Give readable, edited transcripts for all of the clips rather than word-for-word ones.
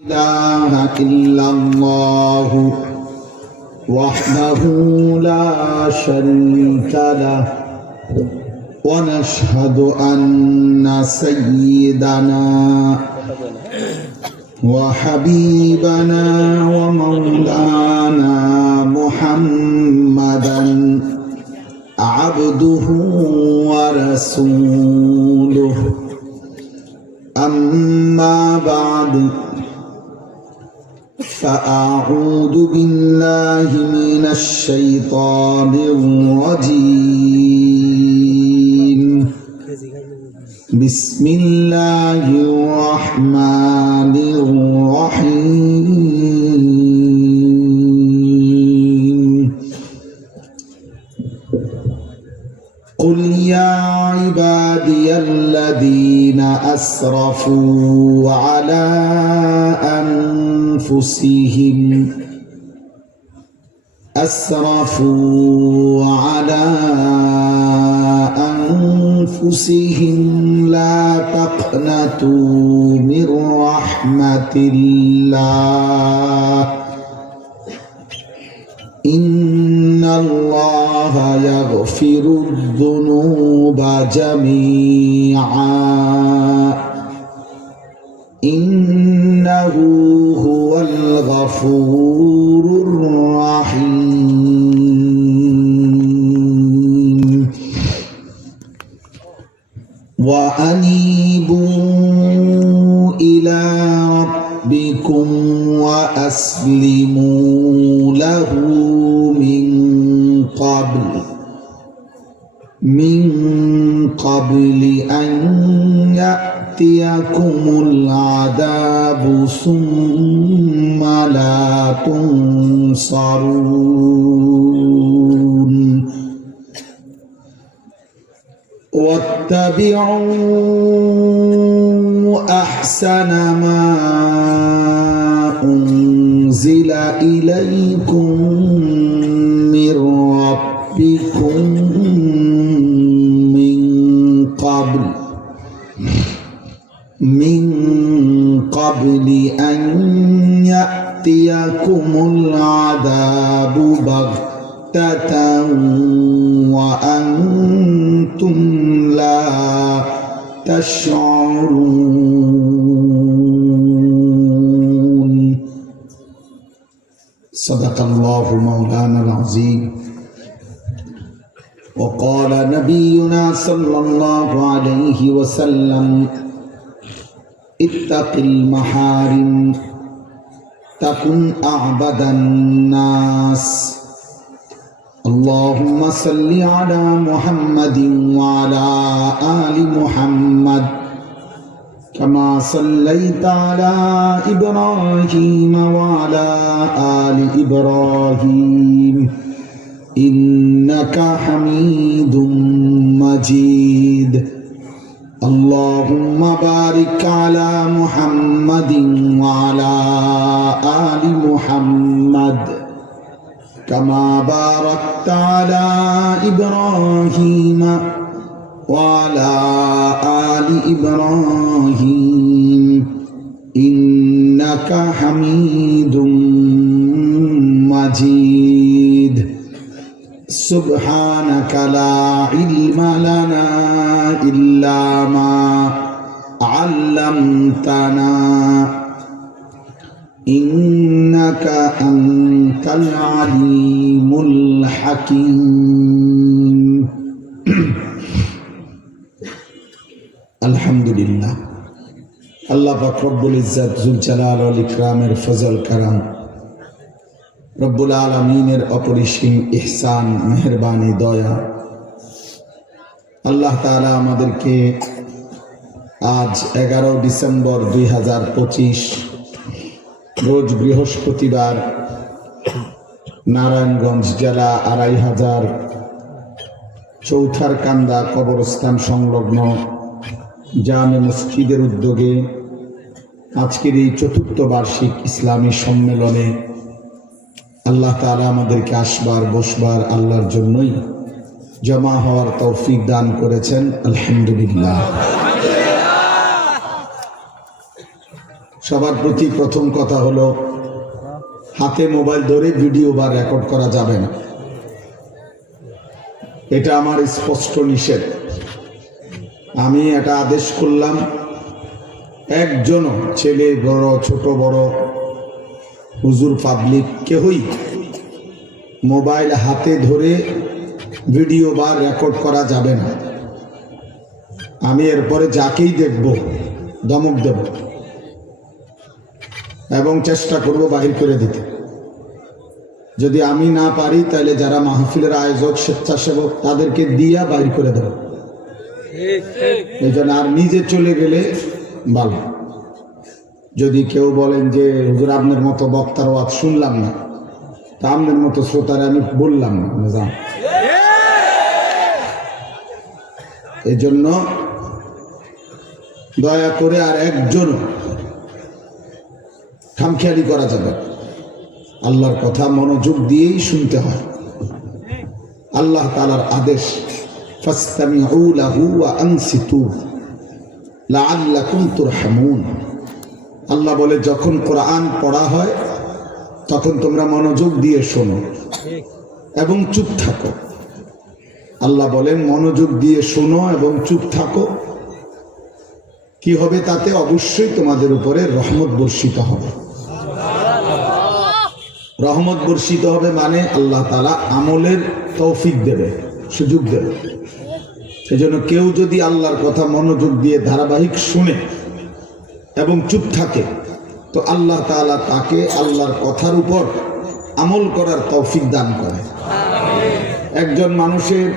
إله إلا الله وحده لا شريك له ونشهد أن سيدنا وحبيبنا ومولانا محمدا عبده ورسوله أما بعد فأعوذ بالله من الشيطان الرجيم بسم الله الرحمن الرحيم قل يا عبادي الذين أسرفوا على أنفسهم لا تقنطوا من رحمة الله إن الله يغفر الذنوب جميعا إنه هو الغفور الرحيم وأنيبوا إلى ربكم وأسلموا له من قبل أن يأتيكم العذاب ثم لا تنصرون واتبعوا أحسن ما أنزل إليكم من ربكم من قبل أن يأتيكم العذاب بغتة وأنتم لا تشعرون صدق الله مولانا العظيم وقال نبينا صلى الله عليه وسلم اتق المحارم تكن أعبد الناس اللهم صل على محمد وعلى آل محمد كما صليت على إبراهيم وعلى آل إبراهيم إنك حميد مجيد اللهم بارك على محمد وعلى آل محمد كما باركت على إبراهيم وعلى آل إبراهيم إنك حميد مجيد سبحانك لا علم لنا إلا ما علمتنا إنك أنت العليم الحكيم الحمد لله الله পাক রব্বুল ইজ্জত জুল জালাল ওয়াল ইকরামের ফজল কারাম রব্বুল আলামিনের অপরিসীম ইহসান মেহেরবানি দয়া আল্লাহ তাআলা আমাদেরকে আজ 11 ডিসেম্বর 2025 রোজ বৃহস্পতিবার নারায়ণগঞ্জ জেলা 2500 চৌথার কান্দা কবরস্থান সংলগ্ন জামে মসজিদের উদ্যোগে আজকের এই চতুর্থ বার্ষিক ইসলামী সম্মেলনে আল্লাহ তাআলা আমাদেরকে আসবার বসবার আল্লাহর জন্যই জমা হওয়ার তৌফিক দান করেছেন আলহামদুলিল্লাহ। সবার প্রতি প্রথম কথা হলো, হাতে মোবাইল ধরে ভিডিও বা রেকর্ড করা যাবে না। এটা আমার স্পষ্ট নিষেধ। আমি এটা আদেশ করলাম, একজনও, ছেলে বড় ছোট বড়, হুজুর পাবলিক, কেউই মোবাইল হাতে ধরে ভিডিও বা রেকর্ড করা যাবে না। আমি এরপরে যাকেই দেখব ধমক দেব এবং চেষ্টা করব বাহির করে দিতে। যদি আমি না পারি তাহলে যারা মাহফিলের আয়োজক, স্বেচ্ছাসেবক, তাদেরকে দিয়া বাহির করে দেব। এই জন্য আর নিজে চলে গেলে ভালো। যদি কেউ বলেন যে হুজুর আপনার মতো বক্তার ওয়াজ শুনলাম না, তা আপনার মতো শ্রোতারা আমি বললাম না, যান। এই জন্য দয়া করে আর একজন খামখেয়ালি করা যাবে। আল্লাহর কথা মনোযোগ দিয়েই শুনতে হয়। আল্লাহ তাআলার আদেশ, ফাসতামিউ লাহু ওয়া আনসিতু লাআল্লাকুম তুরহামুন। আল্লাহ বলে, যখন কোরআন পড়া হয় তখন তোমরা মনোযোগ দিয়ে শোনো এবং চুপ থাকো। আল্লাহ বলেন, মনোযোগ দিয়ে শোনো এবং চুপ থাকো। কি হবে তাতে? অবশ্যই তোমাদের উপরে রহমত বর্ষিত হবে। রহমত বর্ষিত হবে মানে আল্লাহ তাআলা আমলের তৌফিক দেবে, সুযোগ দেবে। সেজন্য কেউ যদি আল্লাহর কথা মনোযোগ দিয়ে ধারাবাহিক শুনে এবং চুপ থাকে, তো আল্লাহ তাআলা তাকে আল্লাহর কথার উপর আমল করার তৌফিক দান করে। একজন মানুষের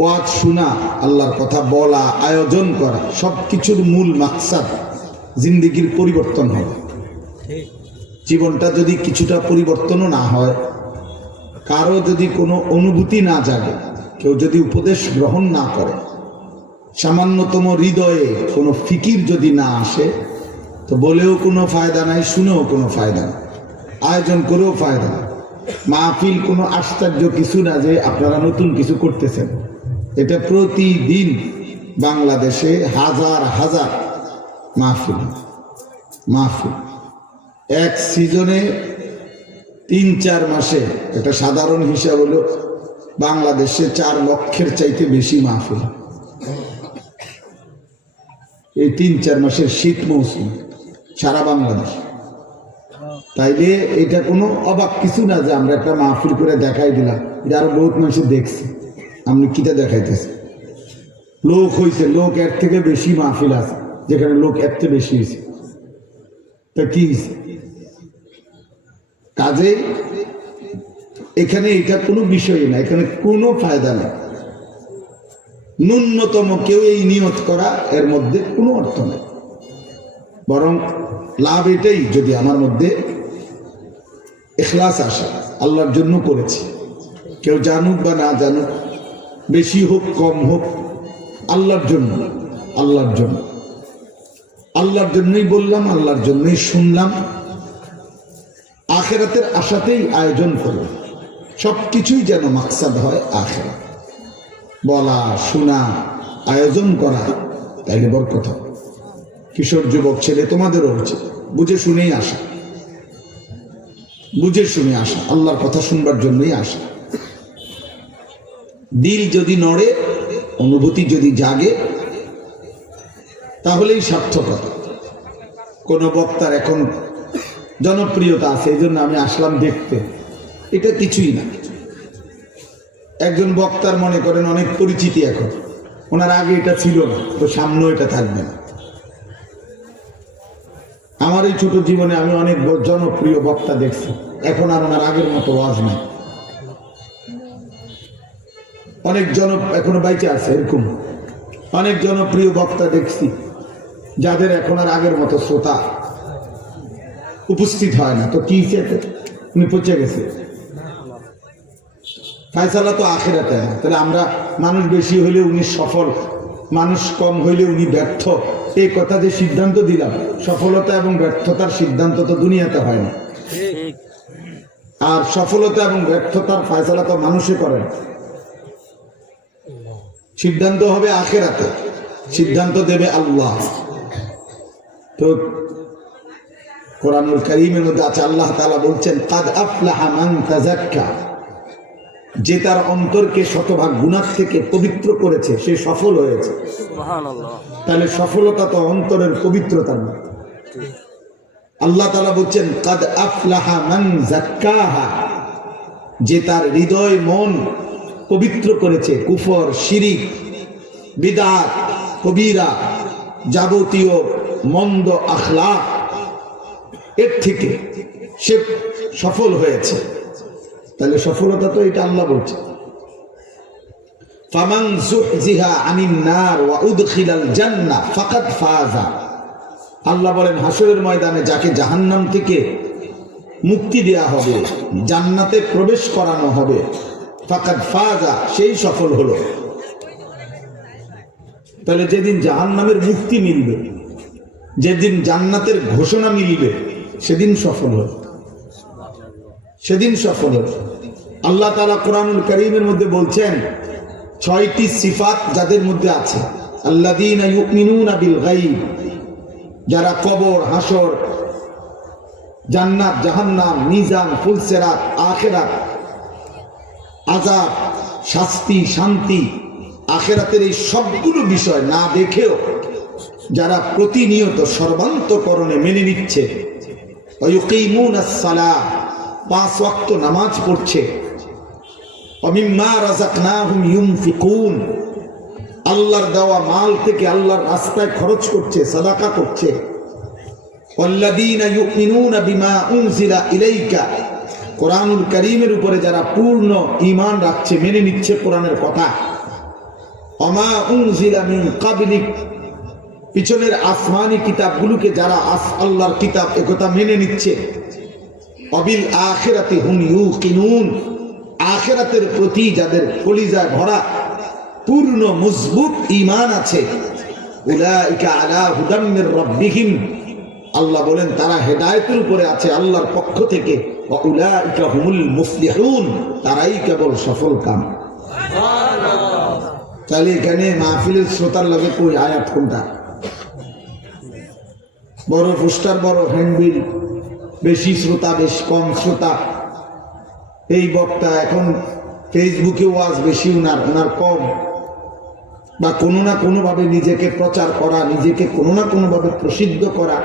ওয়াজ শোনা, আল্লাহর কথা বলা, আয়োজন করা, সব কিছুর মূল মাকসাদ জিন্দেগির পরিবর্তন হবে। জীবনটা যদি কিছুটা পরিবর্তনও না হয়, কারো যদি কোনো অনুভূতি না জাগে, কেউ যদি উপদেশ গ্রহণ না করে, সামান্যতম হৃদয়ে কোনো ফিকির যদি না আসে, তো বলেও কোনো ফায়দা নাই, শুনেও কোনো ফায়দা নাই, আয়োজন করেও ফায়দা নাই। মাহফিল কোনো আশ্চর্য কিছু না যে আপনারা নতুন কিছু করতেছেন। এটা প্রতিদিন বাংলাদেশে হাজার হাজার মাহফিল। এক সিজনে ৩-৪ মাসে, একটা সাধারণ হিসাব হলো বাংলাদেশে 4 লক্ষের চাইতে বেশি মাহফিল এই 3-4 মাসের শীত মৌসুম সারা বাংলাদেশ। তাইলে এটা কোনো অবাক কিছু না যে আমরা একটা মাহফিল করে দেখাই দিলাম, এটা আরো বহুত মানুষ দেখছে। আপনি কিটা দেখাইতেছে? লোক হয়েছে, লোক এর থেকে বেশি মাহফিল আছে যেখানে লোক এর থেকে বেশি হয়েছে। তা কি হয়েছে? কাজে এখানে এটা কোনো বিষয় না, এখানে কোনো ফায়দা নেই। ন্যূনতম কেউ এই নিয়ত করা, এর মধ্যে কোনো অর্থ নেই। বরং লাভ এটাই, যদি আমার মধ্যে ইখলাস আসে, আল্লাহর জন্য করেছি, কেউ জানুক বা না জানুক, বেশি হোক কম হোক, আল্লাহর জন্য, আল্লাহর জন্য, আল্লাহর জন্যই বললাম, আল্লাহর জন্যই শুনলাম, আখিরাতের আশাতেই আয়োজন করলাম। সবকিছুই যেন মাকসাদ হয় আখিরাত। বলা, শোনা, আয়োজন করা, তাইলে বরকত হবে। কিশোর যুবক ছেলে, তোমাদেরও উচিত বুঝে শুনেই আসা, বুঝে শুনে আসা, আল্লাহর কথা শুনবার জন্যই আসা। দিল যদি নড়ে, অনুভূতি যদি জাগে, তাহলেই সার্থকতা। কোন বক্তার এখন জনপ্রিয়তা আছে, এই জন্য আমি আসলাম দেখতে, এটা কিছুই না। একজন বক্তার মনে করেন অনেক পরিচিতি, এখন ওনার আগে এটা ছিল না, তো সামনেও এটা থাকবে না। আমার এই ছোট জীবনে আমি অনেক জনপ্রিয় বক্তা দেখছি, এখন আর ওনার আগের মতো ওয়াজ নাই। অনেক এখনো বাইচে আছে, এরকম অনেক জনপ্রিয় বক্তা দেখছি যাদের এখন আর আগের মতো শ্রোতা উপস্থিত হয় না। তো কি উনি পচে গেছে, ফায়সালা তো আখিরাতে না। তাহলে আমরা মানুষ বেশি হইলে উনি সফল, মানুষ কম হইলে উনি ব্যর্থ, এই কথা যে সিদ্ধান্ত দিলাম, সফলতা এবং ব্যর্থতার সিদ্ধান্ত তো দুনিয়াতে হয় না। আর সফলতা এবং ব্যর্থতার ফায়সালা তো মানুষে করে না, সিদ্ধান্ত হবে আখিরাতে, সিদ্ধান্ত দেবে আল্লাহ। তো কোরআনুল কারীমের মধ্যে আছে, আল্লাহ তাআলা বলছেন কাদ আফলাহা মান তাযাক্কা, যে তার অন্তরকে শতভাগ গুনাহ থেকে পবিত্র করেছে সে সফল হয়েছে। সুবহানাল্লাহ। তাহলে সফলতা তো অন্তরের পবিত্রতার মধ্যে। আল্লাহ তাআলা বলছেন কাদ আফলাহা মান যাক্কাহা, যে তার হৃদয় মন পবিত্র করেছে কুফর, শিরিক, বিদআত, কবিরা, যাবতীয় মন্দ আখলাক এর থেকে সে সফল হয়েছে। তাহলে সফলতা তো এটা আল্লাহ বলছে। ফামান যুহজিহা আনিন নার ওয়া উদখিলাল জান্নাহ ফাকাদ ফাযা। আল্লাহ বলেন হাসরের ময়দানে যাকে জাহান্নাম থেকে মুক্তি দেয়া হবে, জান্নাতে প্রবেশ করানো হবে, ফাকাদ ফাযা, সেই সফল হলো। তাহলে যেদিন জাহান্নামের মুক্তি মিলবে, যেদিন জান্নাতের ঘোষণা মিলবে, সেদিন সফল হবে, সেদিন সফল হবে। আল্লাহ তাআলা কোরআনুল কারীমের মধ্যে বলছেন 6টি সিফাত যাদের মধ্যে আছে, আল্লাযীনা ইউমিনুনা বিল গায়ব, যারা কবর, হাসর, জান্নাত, জাহান্নাম, মিজান, ফুলসিরাত, আখিরাত, আযাব, শাস্তি, শান্তি, আখিরাতের এই সবগুলো বিষয় না দেখেও যারা প্রতিনিয়ত সর্বান্তকরণে মেনে নিচ্ছে, ওয়ায়ুকিমুনাস সালাহ, 5 ওয়াক্ত নামাজ পড়ছে, ওয়ামিম্মা রাযাকনাহুম ইউনফিকুন, আল্লাহর দেওয়া মাল থেকে আল্লাহর রাস্তায় খরচ করছে, সাদাকা করছে, ওয়াল্লাযীনা ইউমিনুনা বিমা উনজিলা ইলাইকা, কোরআনুল কারীমের উপরে যারা পূর্ণ ঈমান রাখছে, মেনে নিচ্ছে কোরআনের কথা, ওমা উনজিলা মিন ক্বাবলিক, পিছনের আসমানি কিতাবগুলোকে যারা আল্লাহর কিতাব একথা মেনে নিচ্ছে, অবিল আখিরাতি হুম ইউকিনুন, আখিরাতের প্রতি যাদের কলিজায় ভরা পূর্ণ মজবুত ঈমান আছে, উলাইকা আলা হুদাম মির রাব্বিহিম, আল্লাহ বলেন তারা হেদায়েতের উপরে আছে আল্লাহর পক্ষ থেকে, ওয়া উলাইকা হুমুল মুফলিহুন, তারাই কেবল সফল কাম। সুবহানাল্লাহ। তাহলে এখানে মাহফিলের শ্রোতার লগে কই আয়াত কোনটা? বড় পোস্টার, বড় হ্যান্ডবিল, বেশি শ্রোতা, বেশ কম শ্রোতা, এই বক্তা এখন ফেসবুকে ওয়াজ বেশি, ওনার কম, বা কোনো না কোনোভাবে নিজেকে প্রচার করা, নিজেকে কোনো না কোনোভাবে প্রসিদ্ধ করা,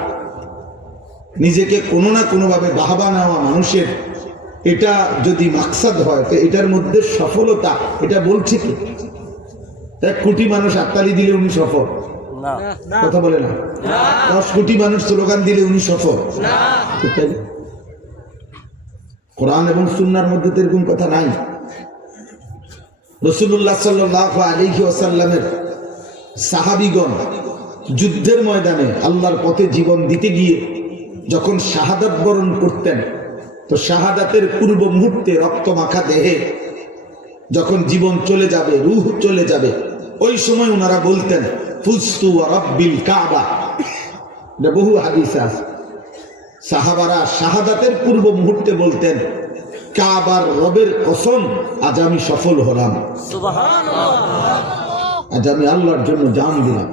নিজেকে কোনো না কোনোভাবে বাহবা নেওয়া মানুষের, এটা যদি মাকসাদ হয় তো এটার মধ্যে সফলতা, এটা বলছে কি 1 কোটি মানুষ হাততালি দিলে উনি সফল? কথা বলে না। 10 কোটি মানুষ স্লোগান দিলে উনি সফল? কোরআন এবং সুন্নাহর মধ্যে তো এরকম কথা নাই। রাসূলুল্লাহ সাল্লাল্লাহু আলাইহি ওয়াসাল্লামের সাহাবীগণ যুদ্ধের ময়দানে আল্লাহর পথে জীবন দিতে গিয়ে যখন শাহাদাত বরণ করতেন, তো শাহাদাতের পূর্ব মুহূর্তে রক্ত মাখা দেহে যখন জীবন চলে যাবে, রূহ চলে যাবে, ওই সময় ওনারা বলতেন ফুজতু ওয়া রাব্বিল কাবা। এটা বহু হাদিসে আছে। সাহাবারা শাহাদাতের পূর্ব মুহূর্তে বলতেন কাবার রবের কসম, আজ আমি সফল হলাম, সুবহানাল্লাহ, আজ আমি আল্লাহর জন্য জান দিলাম।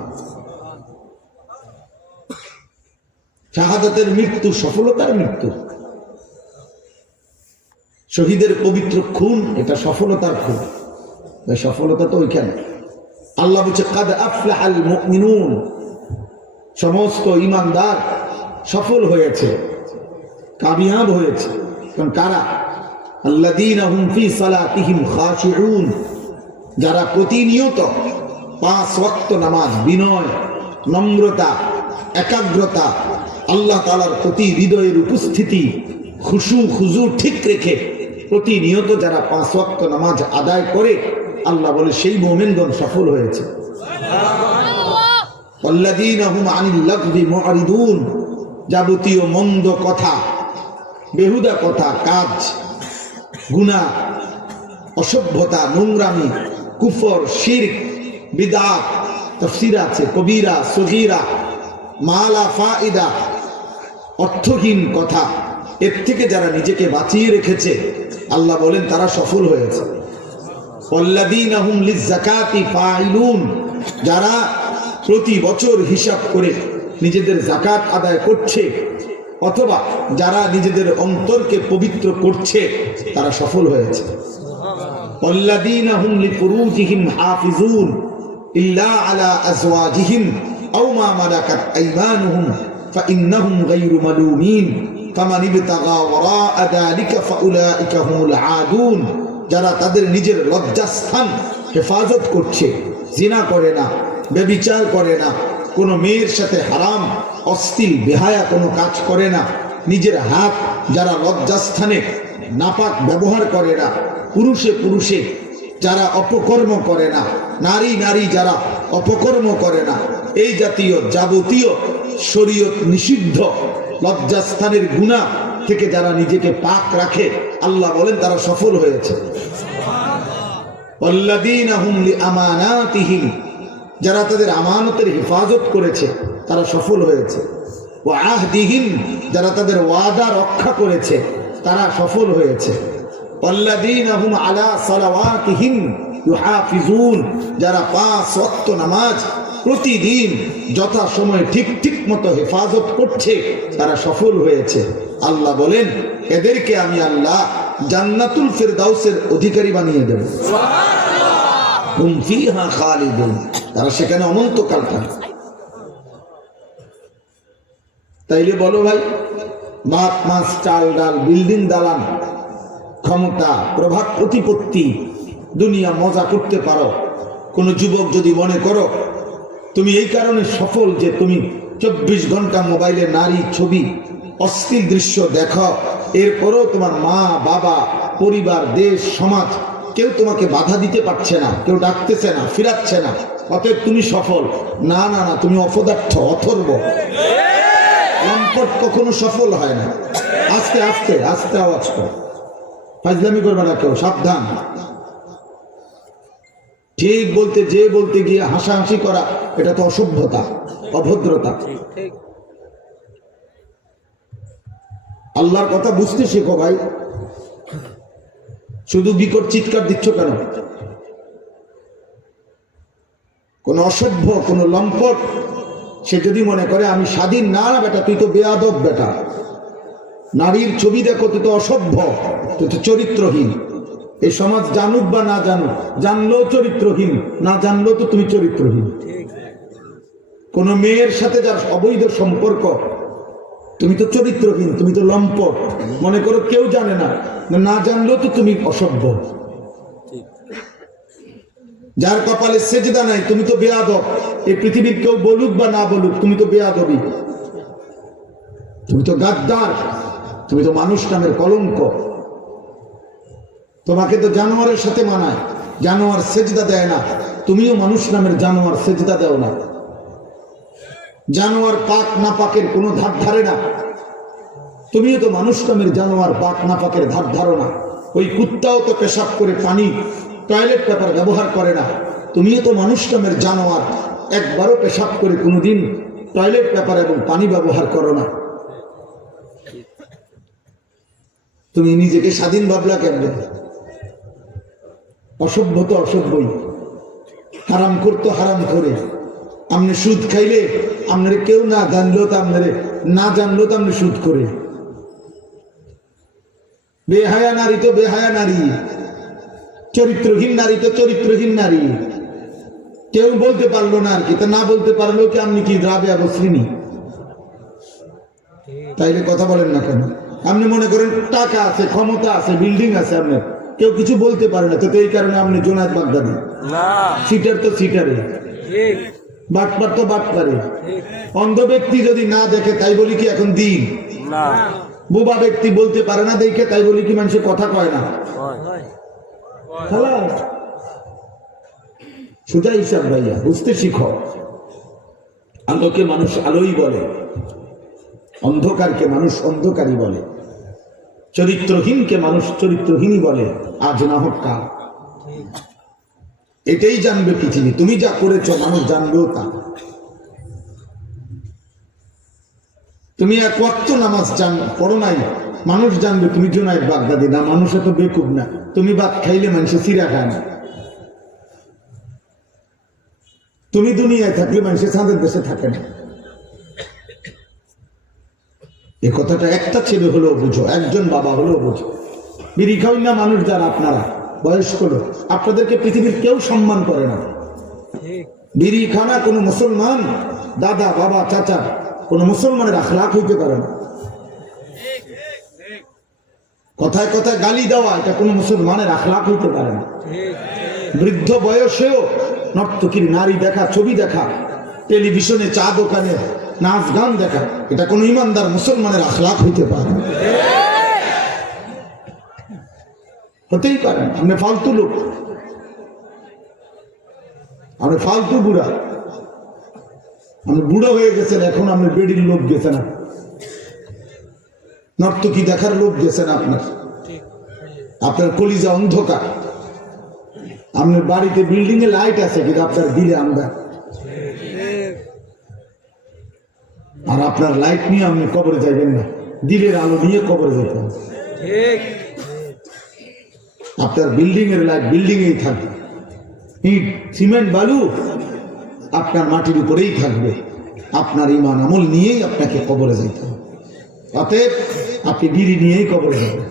শাহাদাতের মৃত্যু সফলতার মৃত্যু, শহীদের পবিত্র খুন, এটা সফলতার খুন। সফলতা তো ওইখানে। আল্লাহ বলছে কাদ আফলাহাল মুমিনুন, সমস্ত ঈমানদার সফল হয়েছে, কামিয়াব হয়েছে। কারণ কারা? আল্লাযীনা হুম ফি সালাতিহিম খাশিউন, যারা প্রতিনিয়ত 5 ওয়াক্ত নামাজ বিনয়, নম্রতা, একাগ্রতা, আল্লাহ তাআলার প্রতি হৃদয়ের উপস্থিতি, খুশু খুজু ঠিক রেখে প্রতিনিয়ত যারা 5 ওয়াক্ত নামাজ আদায় করে, আল্লাহ বলে সেই মুমিনগণ সফল হয়েছে। ওয়াল্লাযীনা হুম আনিল লাগবি মুআরিদুন, যাবতীয় মন্দ কথা, বেহুদা কথা, কাজ, গুনাহ, অসভ্যতা, নোংরামি, কুফর, শিরক, বিদআত, তাফসীর আছে কবিরা, সগীরা, মালা ফায়দা, অর্থহীন কথা, এর থেকে যারা নিজেকে বাঁচিয়ে রেখেছে, আল্লাহ বলেন তারা সফল হয়েছে। ওয়াল্লাযীনা হুম লিয-যাকাতি ফাইলুন, যারা প্রতি বছর হিসাব করে নিজেদের যাকাত আদায় করছে, অথবা যারা নিজেদের অন্তরকে পবিত্র করছে, তারা সফল হয়েছে। ওয়াল্লাযীনা হুম লিফুরুজিহিম হাফিজুন ইল্লা আলা আজওয়াজিহিম আও মা মালাকাত আইমানুহুম ফাইন্নাহুম গায়রু মালুমিন ফামান ইবতাগা ওয়ারাআ যালিকা ফাউলাইকা হুমুল আদুন। যারা তাদের নিজের লজ্জাস্থান হেফাজত করছে, জিনা করে না, ব্যভিচার করে না, কোনো মেয়ের সাথে হারাম অশ্লীল বেহায়া কোনো কাজ করে না, নিজের হাত যারা লজ্জাস্থানে নাপাক ব্যবহার করে না, পুরুষে পুরুষে যারা অপকর্ম করে না, নারী নারী যারা অপকর্ম করে না, এই জাতীয় যাবতীয় শরীয়ত নিষিদ্ধ লজ্জাস্থানের গুনাহ থেকে যারা নিজেকে পাক রাখে, আল্লাহ বলেন তারা সফল হয়েছে। ওয়াল্লাযীনা হুম লিআমানাতিহিম, যারা তাদের আমানতের হেফাজত করেছে, তারা সফল হয়েছে। ওয়া আহদিহিম, যারা তাদের ওয়াদা রক্ষা করেছে, তারা সফল হয়েছে। ওয়াল্লাযীনা হুম আলা সালাওয়াতিহিম ইউহাফিজুন, যারা 5 ওয়াক্ত নামাজ প্রতিদিন যথাসময়ে ঠিক মতো হেফাজত করছে, তারা সফল হয়েছে। আল্লাহ বলেন এদেরকে আমি আল্লাহ জান্নাতুল ফিরদাউসের অধিকারী বানিয়ে দেব। হুম ফিহা খালিদুন, তারা সেখানে অনন্তকাল থাকবে। তাইলে বলো ভাই, ভাত মাছ চাল ডাল, বিল্ডিং দালান, ক্ষমতা, প্রভাব প্রতিপত্তি, দুনিয়া মজা করতে পারো। কোন যুবক যদি মনে করো তুমি এই কারণে সফল যে তুমি 24 ঘন্টা মোবাইলে নারী ছবি অশ্লীল দৃশ্য দেখো, এরপরও তোমার মা বাবা পরিবার দেশ সমাজ কেউ তোমাকে বাধা দিতে পারছে না, কেউ ডাকতেছে না, ফিরাচ্ছে না, অতএব তুমি সফল। না না না, তুমি অপদার্থ, অথর্ব। লম্পট কখনো সফল হয় না। আস্তে আস্তে আস্তে আওয়াজ কর, ফাজলামি করবে না কেউ, সাবধান। ঠিক বলতে যে বলতে গিয়ে হাসাহাসি করা, এটা তো অসভ্যতা, অভদ্রতা। আল্লাহর কথা বুঝতে শেখো ভাই। শুধু বিকট চিৎকার দিচ্ছ কেন? কোন অসভ্য, কোন লম্পট সে যদি মনে করে আমি স্বাধীন, না না বেটা, তুই তো বেয়াদব বেটা। নারীর ছবি দেখো, তুই তো অসভ্য, তুই তো চরিত্রহীন। এই সমাজ জানুক বা না জানুক, জানলেও চরিত্রহীন, না জানলেও তো তুমি চরিত্রহীন। কোন মেয়ের সাথে যার অবৈধ সম্পর্ক, তুমি তো চরিত্রহীন, তুমি তো লম্পট। মনে করো কেউ জানে না, না জানলেও তো তুমি অসভ্য। যার কপালে সেজদা নাই, তুমি তো বেয়াদব। এই পৃথিবীর কেউ বলুক বা না বলুক, তুমি তো বেয়াদবি, তুমি তো গাদ্দার, তুমি তো মানুষ নামের কলঙ্ক। তোমাকে তো জানোয়ারের সাথে মানায়, জানোয়ার সেজদা দেয় না, তুমিও মানুষ নামের জানোয়ার, সেজদা দেও না। জানোয়ার পাক না পাকের কোনো ধার ধারে না, তুমিও তো মানুষ নামের জানোয়ার, পাক না পাকের ধার ধারো না। ওই কুত্তাও তো পেশাব করে পানি, টয়লেট পেপার ব্যবহার করে না, তুমিও তো মানুষ নামের জানোয়ার, একবারও পেশাব করে কোনোদিন টয়লেট পেপার এবং পানি ব্যবহার করো না। তুমি নিজেকে স্বাধীন ভাবলা কেমনে? অসভ্য তো অসভ্যই। হারাম করতো হারাম করে, আপনি সুদ খাইলে আপনার কেউ না জানলেও তো আপনার, না জানলেও তো আপনি সুদ করে। বেহায়া নারী তো বেহায়া নারী, চরিত্রহীন নারী তো চরিত্রহীন নারী। কেউ বলতে পারলো না আর কি, তা না বলতে পারলেও কি আপনি কি রাবেয়া বসরিনি? তাইলে কথা বলেন না কেন? আপনি মনে করেন টাকা আছে, ক্ষমতা আছে, বিল্ডিং আছে, আপনার কেউ কিছু বলতে পারে না, তো এই কারণে আপনি জোনায়েদ বাগদাদি। সিটার তো সিটারে, বাটপার তো বাটপারে। অন্ধ ব্যক্তি যদি না দেখে তাই বলি কি এখন দিন? বোবা ব্যক্তি বলতে পারে না দেখে তাই বলি কি মানুষের কথা কয় না? সোজা হিসাব ভাইয়া, বুঝতে শিখো। আলোকে মানুষ আলোই বলে, অন্ধকারকে মানুষ অন্ধকারই বলে, চরিত্রহীনকে মানুষ চরিত্রহীনই বলে, আজ না হোক কাল। এটাই জানবে পৃথিবী। তুমি যা করেছ মানুষ জানবেও তা। তুমি এক ওয়াক্ত নামাজ পড়ো নাই, মানুষ জানবে তুমি জুনায়েদ বাগদাদি না। মানুষ এত বেকুব না, তুমি ভাত খাইলে মানুষে চিরা খায় না। তুমি দুনিয়ায় থাকলে মানুষের চাঁদের দেশে থাকে না। এ কথাটা একটা ছেলে হলেও বুঝো, একজন বাবা হলেও বুঝো। বিড়ি খাওয়াই না মানুষ যারা আপনারা বয়স্ক লোক, আপনাদেরকে পৃথিবীর কেউ সম্মান করে না। বিড়ি খানা কোনো মুসলমান দাদা বাবা চাচা কোনো মুসলমানের আখলাক হইতে পারে না। কথায় কথায় গালি দেওয়া এটা কোনো মুসলমানের আখলাক হইতে পারে না। বৃদ্ধ বয়সেও নর্তকীর নারী দেখা, ছবি দেখা, টেলিভিশনে চা দোকানে নাচ গান দেখা, এটা কোনো ইমানদার মুসলমানের আখলাক হইতে পারে না, হতেই পারে না। আপনি ফালতু লোক, আপনি ফালতু বুড়া, আপনি বুড়ো হয়ে গেছেন, এখন আপনি বেডির লোক গেছেন, নর্তকী দেখার লোক গেছেন, আপনার কলিজা অন্ধকার। আপনার বাড়িতে বিল্ডিং এ লাইট আছে কিন্তু আপনার দিলে আমরা, আর আপনার লাইট নিয়ে আপনি কবরে যাইবেন না, দিলের আলো নিয়ে কবরে যেতেন। আপনার বিল্ডিং এর লাইট বিল্ডিং এই থাকবে, ইট সিমেন্ট বালু আপনার মাটির উপরেই থাকবে, আপনার ঈমান আমল নিয়েই আপনাকে কবরে যেতে হবে। অতএব আপনি বিড়ি নিয়েই কবরে যাবেন,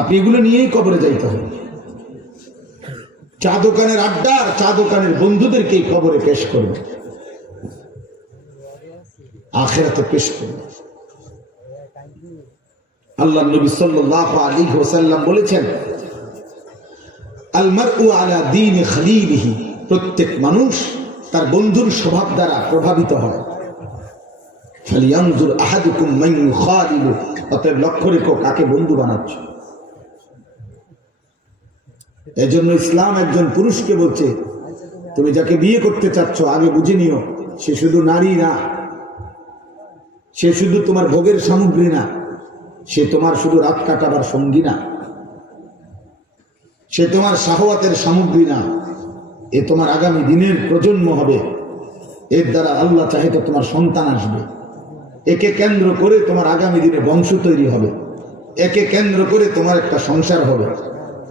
আপনি এগুলো নিয়েই কবরে যাইতে হবে। চা দোকানের আড্ডা আর চা দোকানের বন্ধুদেরকেই কবরে পেশ করবে, আখিরাতে পেশ করবে। আল্লাহ নবী সাল্লাল্লাহু আলাইহি ওয়াসাল্লাম বলেছেন, আল মারউ আলা দীনি খলীলিহি, প্রত্যেক মানুষ তার বন্ধুর স্বভাব দ্বারা প্রভাবিত হয়। ফালিয়ানজুর আহাদুকুম মান ইউখালিলু, অতএব লক্ষ্য রেখো কাকে বন্ধু বানাচ্ছ। এজন্য ইসলাম একজন পুরুষকে বলছে, তুমি যাকে বিয়ে করতে চাচ্ছ আগে বুঝে নিও সে শুধু নারী না, সে শুধু তোমার ভোগের সামগ্রী না, সে তোমার শুধু রাত কাটাবার সঙ্গী না, সে তোমার শাহওয়াতের সামগ্রী না, এ তোমার আগামী দিনের প্রজন্ম হবে। এর দ্বারা আল্লাহ চাহে তো তোমার সন্তান আসবে, একে কেন্দ্র করে তোমার আগামী দিনে বংশ তৈরি হবে, একে কেন্দ্র করে তোমার একটা সংসার হবে,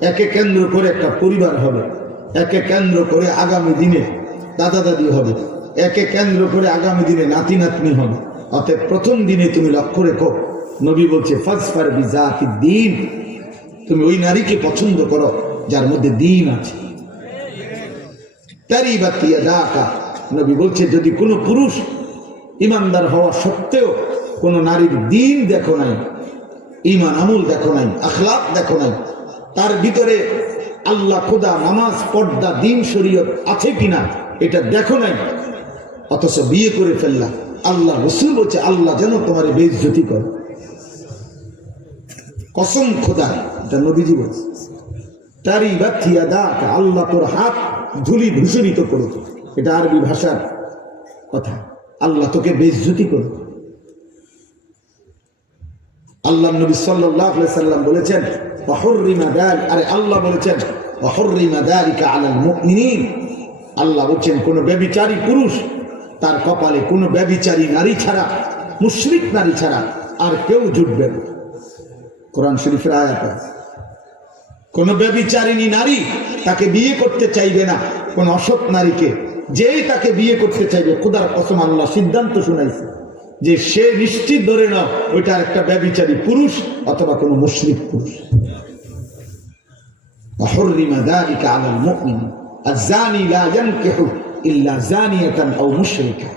একে কেন্দ্র করে একটা পরিবার হবে, একে কেন্দ্র করে আগামী দিনে দাদা দাদি হবে, একে কেন্দ্র করে আগামী দিনে নাতি নাতনি হবে। অতএব প্রথম দিনে তুমি লক্ষ্য রেখো, নবী বলছে ফাজফার বিজাতি দ্বীন, তুমি ওই নারীকে পছন্দ করো যার মধ্যে দ্বীন আছে। তারিবাত ইয়াদাকা, নবী বলছে যদি কোনো পুরুষ ইমানদার হওয়া সত্ত্বেও কোনো নারীর দ্বীন দেখো নাই, ঈমান আমল দেখো নাই, আখলাক দেখো নাই, তার ভিতরে আল্লাহ খোদা নামাজ পর্দা দ্বীন শরীয়ত আছে কিনা এটা দেখো নাই, অথচ বিয়ে করে ফেললা, আল্লাহ রাসূল বলছে আল্লাহ যেন তোমার বেইজ্জতি করে। কসম খোদা, এটা নবীজি বলছে, তারিবাত ইয়াদাকা, আল্লাহ তোর হাত ধুলি ভূষণিত করুক, এটা আরবি ভাষার কথা, আল্লাহ তোকে বেইজ্জতি করুক। আল্লাহ নবী সাল্লাল্লাহু আলাইহি সাল্লাম বলেছেন ওয়াহুররিমা যালিক, আরে আল্লাহ বলেছেন ওয়াহুররিমা যালিকা আলাল মুমিনিন, আল্লাহ বলেন কোন ব্যভিচারী পুরুষ তার কপালে কোন ব্যভিচারী নারী ছাড়া, মুশরিক নারী ছাড়া আর কেউ জুটবে না। কোরআন শরীফের আয়াত আছে, কোন ব্যভিচারিণী নারী তাকে বিয়ে করতে চাইবে না, কোন অসৎ নারীকে যেই তাকে বিয়ে করতে চাইবে, খোদার কসম আল্লাহ সিদ্ধান্ত শুনাইছে যে সে নিশ্চিত ধরে নাও ওইটা একটা ব্যভিচারী পুরুষ অথবা কোন মুশরিক পুরুষ। ওয়াহুররিমা যালিকা আলাল মুমিন, আয-যানি লা ইয়ানকিহু ইল্লা যানিয়াতান আও মুশরিকা,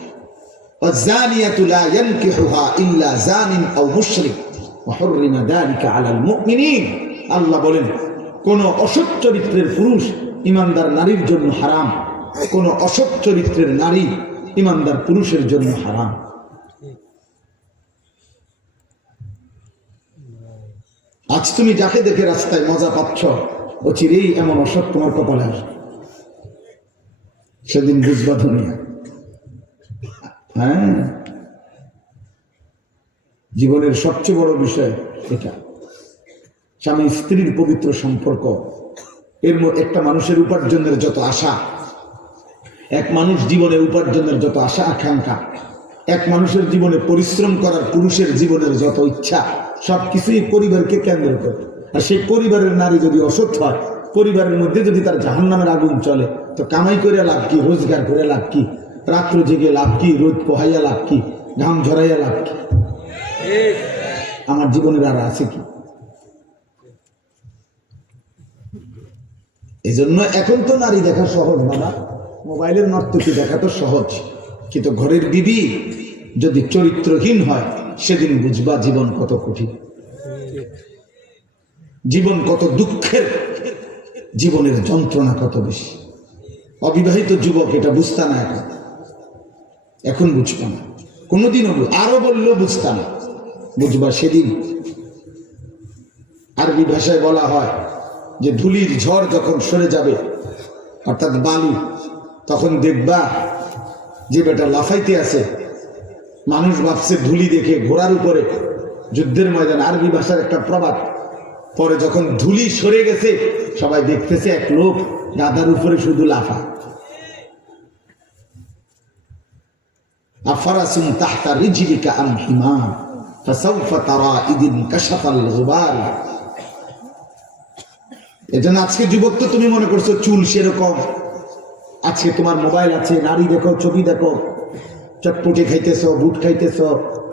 ওয়ায-যানিয়াতু লা ইয়ানকিহুহা ইল্লা যানিন আও মুশরিক, ওয়াহুররিমা যালিকা আলাল মুমিনিন। আল্লাহ বলেন কোন অসৎ চরিত্রের পুরুষ ইমানদার নারীর জন্য হারাম, কোন অসৎ চরিত্রের নারী ইমানদার পুরুষের জন্য হারাম। আজ তুমি যাকে দেখে রাস্তায় মজা পাচ্ছ, ও চিরেই এমন অসৎ তোমার কপালে আসবে, সেদিন বুঝবা দুনিয়া। হ্যাঁ, জীবনের সবচেয়ে বড় বিষয় এটা, স্বামী স্ত্রীর পবিত্র সম্পর্ক। এর মধ্যে একটা মানুষের উপার্জনের যত আশা, এক মানুষ জীবনে উপার্জনের যত আশা আকাঙ্ক্ষা, এক মানুষের জীবনে পরিশ্রম করার পুরুষের জীবনের যত ইচ্ছা, সবকিছুই পরিবারকে কেন্দ্র করে। আর সেই পরিবারের নারী যদি অসৎ হয়, পরিবারের মধ্যে যদি তার জাহান্নামের আগুন চলে, তো কামাই করে লাভ কি, রোজগার করে লাভ কি? রাত্র জেগে লাভ কি, রোদ পোহাইয়া লাভ কি, ঘাম ঝরাইয়া লাভ কি? আমার জীবনের আর আছে কি? এই জন্য এখন তো নারী দেখা সহজ বাবা, মোবাইলের নর্তকী দেখা তো সহজ, কিন্তু ঘরের বিবি যদি চরিত্রহীন হয় সেদিন বুঝবা জীবন কত কঠিন, জীবন কত দুঃখের, জীবনের যন্ত্রণা কত বেশি। অবিবাহিত যুবক এটা বুঝতা না, এখন বুঝবা না, কোনোদিনও আরো বললেও বুঝতা না, বুঝবা সেদিন। আরবি ভাষায় বলা হয় যে ধুলির ঝড় যখন সরে যাবে অর্থাৎ বালু, তখন দেখবা যে বেটা লাফাইতে আছে, মানুষ ভাবছে ধুলি দেখে ঘোড়ার উপরে যুদ্ধের ময়দান। আরবি ভাষার একটা প্রবাদ, পরে যখন ধুলি সরে গেছে সবাই দেখতেছে এক লোক গাধার উপরে শুধু লাফা। আফারাসুন তাহতা রিজলিকা আম হিমার ফাসাউফা তারা ইদিন কাশাফাল গুবার। এজন্য আজকে যুবক তো তুমি মনে করছো চুল সেরকম, আজকে তোমার মোবাইল আছে, নারী দেখো, ছবি দেখো, চটপটে খাইতেছো, বুট খাইতেছো,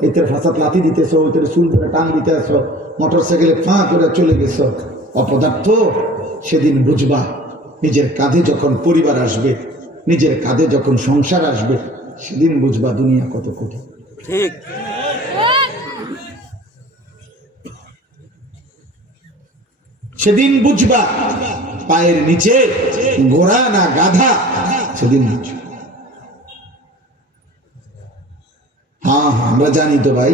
এতে ফাঁসাত লাথি দিতেছো, ওইতে চুল ধরে টান দিতে আসো, মোটর সাইকেলে ফাঁ করে চলে গেছো। অপদার্থ, সেদিন বুঝবা নিজের কাঁধে যখন পরিবার আসবে, নিজের কাঁধে যখন সংসার আসবে, সেদিন বুঝবা দুনিয়া কত কঠিন। ঠিক, সেদিন বুঝবা পায়ের নিচে ঘোড়া না গাধা, সেদিন বুঝবা। হ্যাঁ হ্যাঁ, আমরা জানি তো ভাই,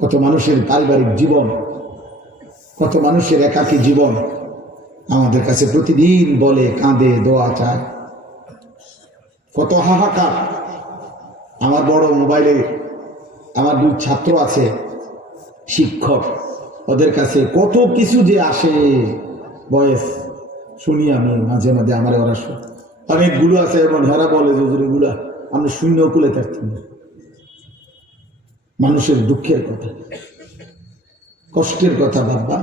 কত মানুষের পারিবারিক জীবন, কত মানুষের একাকী জীবন আমাদের কাছে প্রতিদিন বলে, কাঁদে, দোয়া চায়, কত হাহাকার। আমার বড় মোবাইলে আমার 2 ছাত্র আছে, শিক্ষক, ওদের কাছে কত কিছু যে আসে, বয়স শুনি আমি মাঝে মাঝে, আমার ওরা অনেকগুলো আছে, এবং যারা বলে যে এগুলা আমরা শূন্য কুলে থাকতাম না। মানুষের দুঃখের কথা, কষ্টের কথা ভাববা।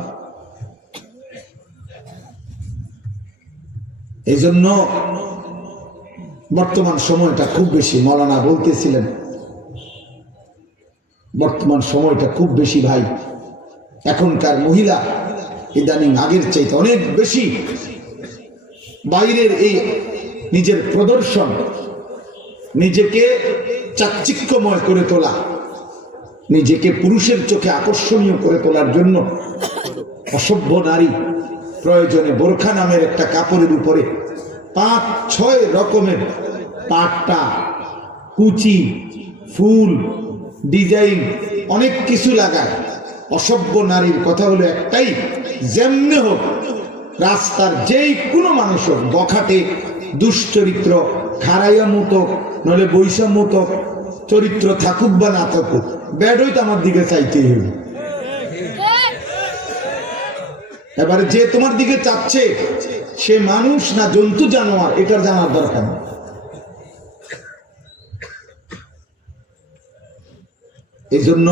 এই জন্য বর্তমান সময়টা খুব বেশি, মৌলানা বলতেছিলেন, বর্তমান সময়টা খুব বেশি ভাই। এখনকার মহিলা ইদানিং আগের চাইতে অনেক বেশি বাইরের এই নিজের প্রদর্শন, নিজেকে চাকচিক্যময় করে তোলা, নিজেকে পুরুষের চোখে আকর্ষণীয় করে তোলার জন্য অসভ্য নারী প্রয়োজনে বোরখা নামের একটা কাপড়ের উপরে 5-6 রকমের পাট্টা, কুচি, ফুল, ডিজাইন, অনেক কিছু লাগায়। অসভ্য নারীর কথা হলো একটাই, যেমনে হোক রাস্তার যেই কোনো মানুষ হোক, বখাটে, দুশ্চরিত্র, খারাইয়া মতক, নলে বৈষম্যতক চরিত্র থাকুক বা না থাকুক, ব্যাডই তো আমার দিকে চাইতেই হবে। এবারে যে তোমার দিকে চাচ্ছে সে মানুষ না জন্তু জানোয়ার, এটার জানার দরকার নেই। এই জন্য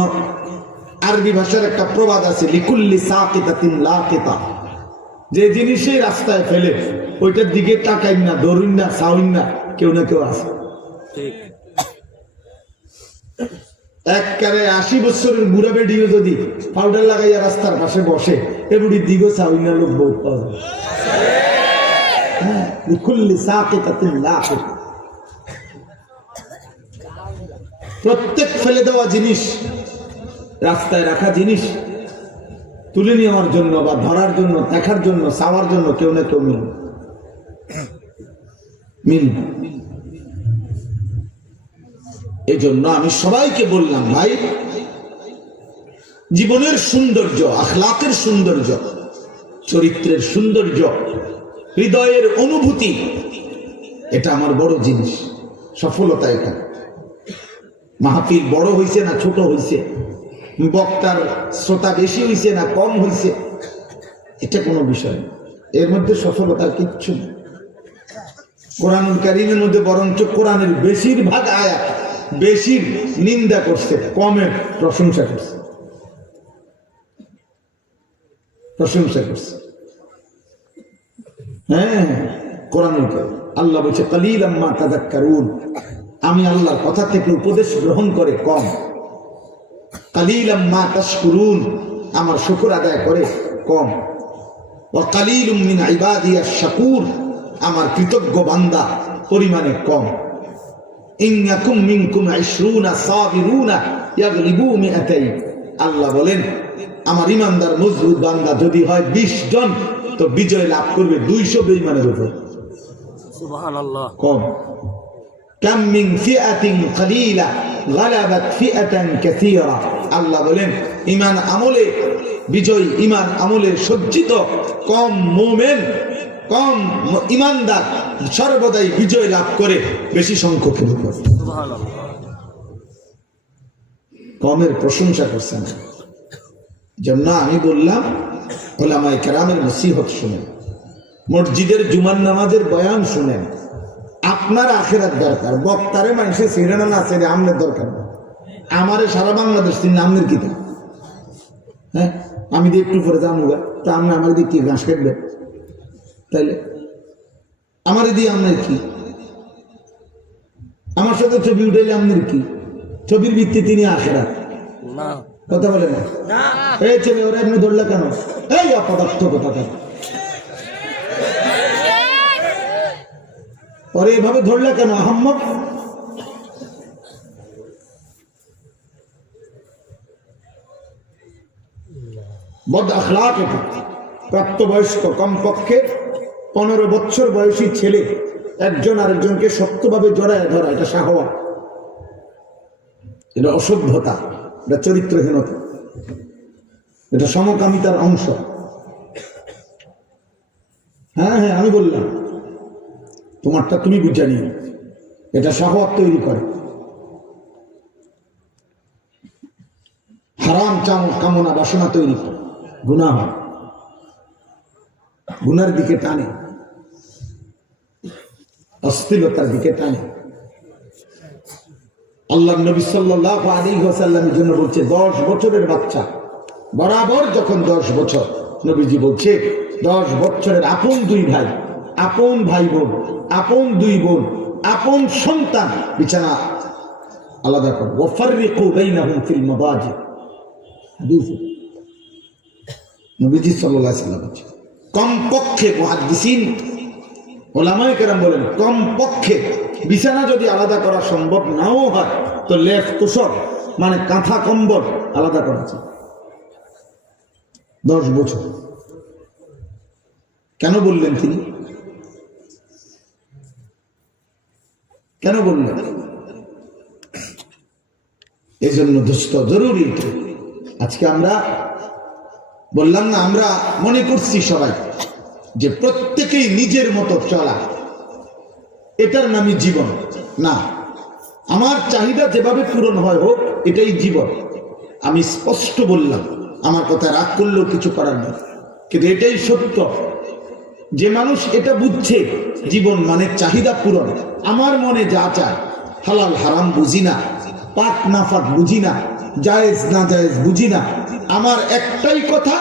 আরবি ভাষার একটা প্রবাদ আছে, লিকুল্লি সাকিতাতিন লাকিতা, যে জিনিসে রাস্তায় ফেলে ওইটার দিকে তাকাই না, ধরুন না, চাউন না, কেউ না কেউ আছে। একবারে 80 বছরের বুড়া বেডিও যদি পাউডার লাগাইয়া রাস্তার পাশে বসে, এ বুড়ির দিকেও চাউন না, লোক বহুত পাওয়া যায়। লিকুল্লি সাকিতাতিন লাকিতা, প্রত্যেক ফেলে দেওয়া জিনিস, রাস্তায় রাখা জিনিস তুলে নেওয়ার জন্য বা ধরার জন্য, দেখার জন্য, চাওয়ার জন্য কেউ না কেউ মিল। এই জন্য আমি সবাইকে বললাম, ভাই, জীবনের সৌন্দর্য, আখলাকের সৌন্দর্য, চরিত্রের সৌন্দর্য, হৃদয়ের অনুভূতি, এটা আমার বড় জিনিস, সফলতা। এটা মাহফিল বড় হইছে না ছোট হইছে, বক্তার শ্রোতা বেশি হইছে না কম হইছে, এটা কোনো বিষয় না, এর মধ্যে সফলতার কিচ্ছু নেই। কোরআনুল কারীমের মধ্যে বরঞ্চ কোরআনের বেশিরভাগ আয়াত বেশির নিন্দা করছে, কমের প্রশংসা করছে, প্রশংসা করছে। হ্যাঁ, কোরআনুল কারীম আল্লাহ বলছে কালিলাম মা তাযাক্কারুন, আমি আল্লাহর কথা থেকে উপদেশ গ্রহণ করে কম। কালিলাম মা তাশকুরুন, আমার শুকর আদায় করে কম। ওয়া কালিলুম মিন ইবাদিয়াশ শাকুর, আমার কৃতজ্ঞ বান্দা পরিমাণে কম। ইন্নাকুম মিনকুম 20 সাবিরুনা ইয়াগলিবু মিআতাইন, আল্লাহ বলেন আমার ইমানদার মজবুত বান্দা যদি হয় 20 জন, তো বিজয় লাভ করবে 200 বেঈমানের উপর। সুবহানাল্লাহ। কম। কাম মিন ফিআতিন কালিলা গালাবাত ফিআতান কাসীরা, আল্লাহ বলেন ঈমান আমলে বিজয়, ঈমান আমলে সজ্জিত কম মুমিন, কম ঈমানদার সর্বদাই বিজয় লাভ করে বেশি সংখ্যকের উপর। সুবহানাল্লাহ। কমের প্রশংসা করছেন, জন্য আমি বললাম উলামায়ে কেরামের নসিহত শুনেন, মসজিদের জুমার নামাজের বয়ান শুনেন। আপনার আখিরাত দরকার, বক্তারে মানুষের সিরানা না আছে আমনের দরকার। আমারে সারা বাংলাদেশ চিনি, আমনের কি? হ্যাঁ, আমি দিয়ে একটু পরে যাবো, তা আপনি আমার দিয়ে কি ঘাস কাটবে? তাইলে আমার দিয়ে আপনার কি? আমার সাথে ছবি উঠাইলে আপনার কি? ছবির ভিত্তি তিনি আখিরাত কথা বলে না। এই ছেলে ওরা এমনি ধরলে কেন? এই অপদার্থ কথা পরে এভাবে ধরলে কেন? আহম্মদ বদ আখলাক। এটা প্রাপ্তবয়স্ক কমপক্ষে 15 বছর বয়সী ছেলে একজন আরেকজনকে শক্তভাবে জড়ায় ধরা, এটা শাহওয়াত, এটা অসভ্যতা, এটা চরিত্রহীনতা, এটা সমকামিতার অংশ। হ্যাঁ হ্যাঁ, আমি বললাম তোমারটা তুমি বুঝে নিও, এটা শাহওয়াত তৈরি করে, হারাম কামনা বাসনা তৈরি করে, গুনাহ হয়, গুনার দিকে টানে, অশ্লীলতার দিকে টানে। আল্লাহ নবী সাল্লাল্লাহু আলাইহি ওয়াসাল্লামের জন্য বলছে 10 বছরের বাচ্চা বরাবর যখন 10 বছর, নবীজি বলছে 10 বছরের আপন 2 ভাই, আপন ভাই বোন, আপন 2 বোন, আপন সন্তান বিছানা আলাদা করো। ওয়াফাররিকু বাইনাহুম ফিল মাদাজি, হাদিস নবীজি সাল্লাল্লাহু আলাইহি ওয়াসাল্লাম বলছে। কমপক্ষে মুহাদ্দিসিন ওলামায়ে কেরাম বলেন কমপক্ষে বিছানা যদি আলাদা করা সম্ভব নাও হয়, তো লেফ তোষক মানে কাঁথা কম্বল আলাদা করা আছে। 10 বছর কেন বললেন তিনি? কেন বললেন? এই জন্য দোস্ত জরুরি। আজকে আমরা বললাম না, আমরা মনে করছি সবাই যে প্রত্যেকেই নিজের মতো চলা, এটার নামই জীবন না। আমার চাহিদা যেভাবে পূরণ হয় হোক, এটাই জীবন। আমি স্পষ্ট বললাম, আমার কথা রাগ করলেও কিছু করার নেই, কিন্তু এটাই সত্য। যে মানুষ এটা বুঝছে জীবন মানে চাহিদা পূরণ, আমার মনে যা চায়, হালাল হারাম বুঝি না, পাক না ফাক বুঝি না, জায়েজ না জায়েজ বুঝি না, আমার একটাই কথা,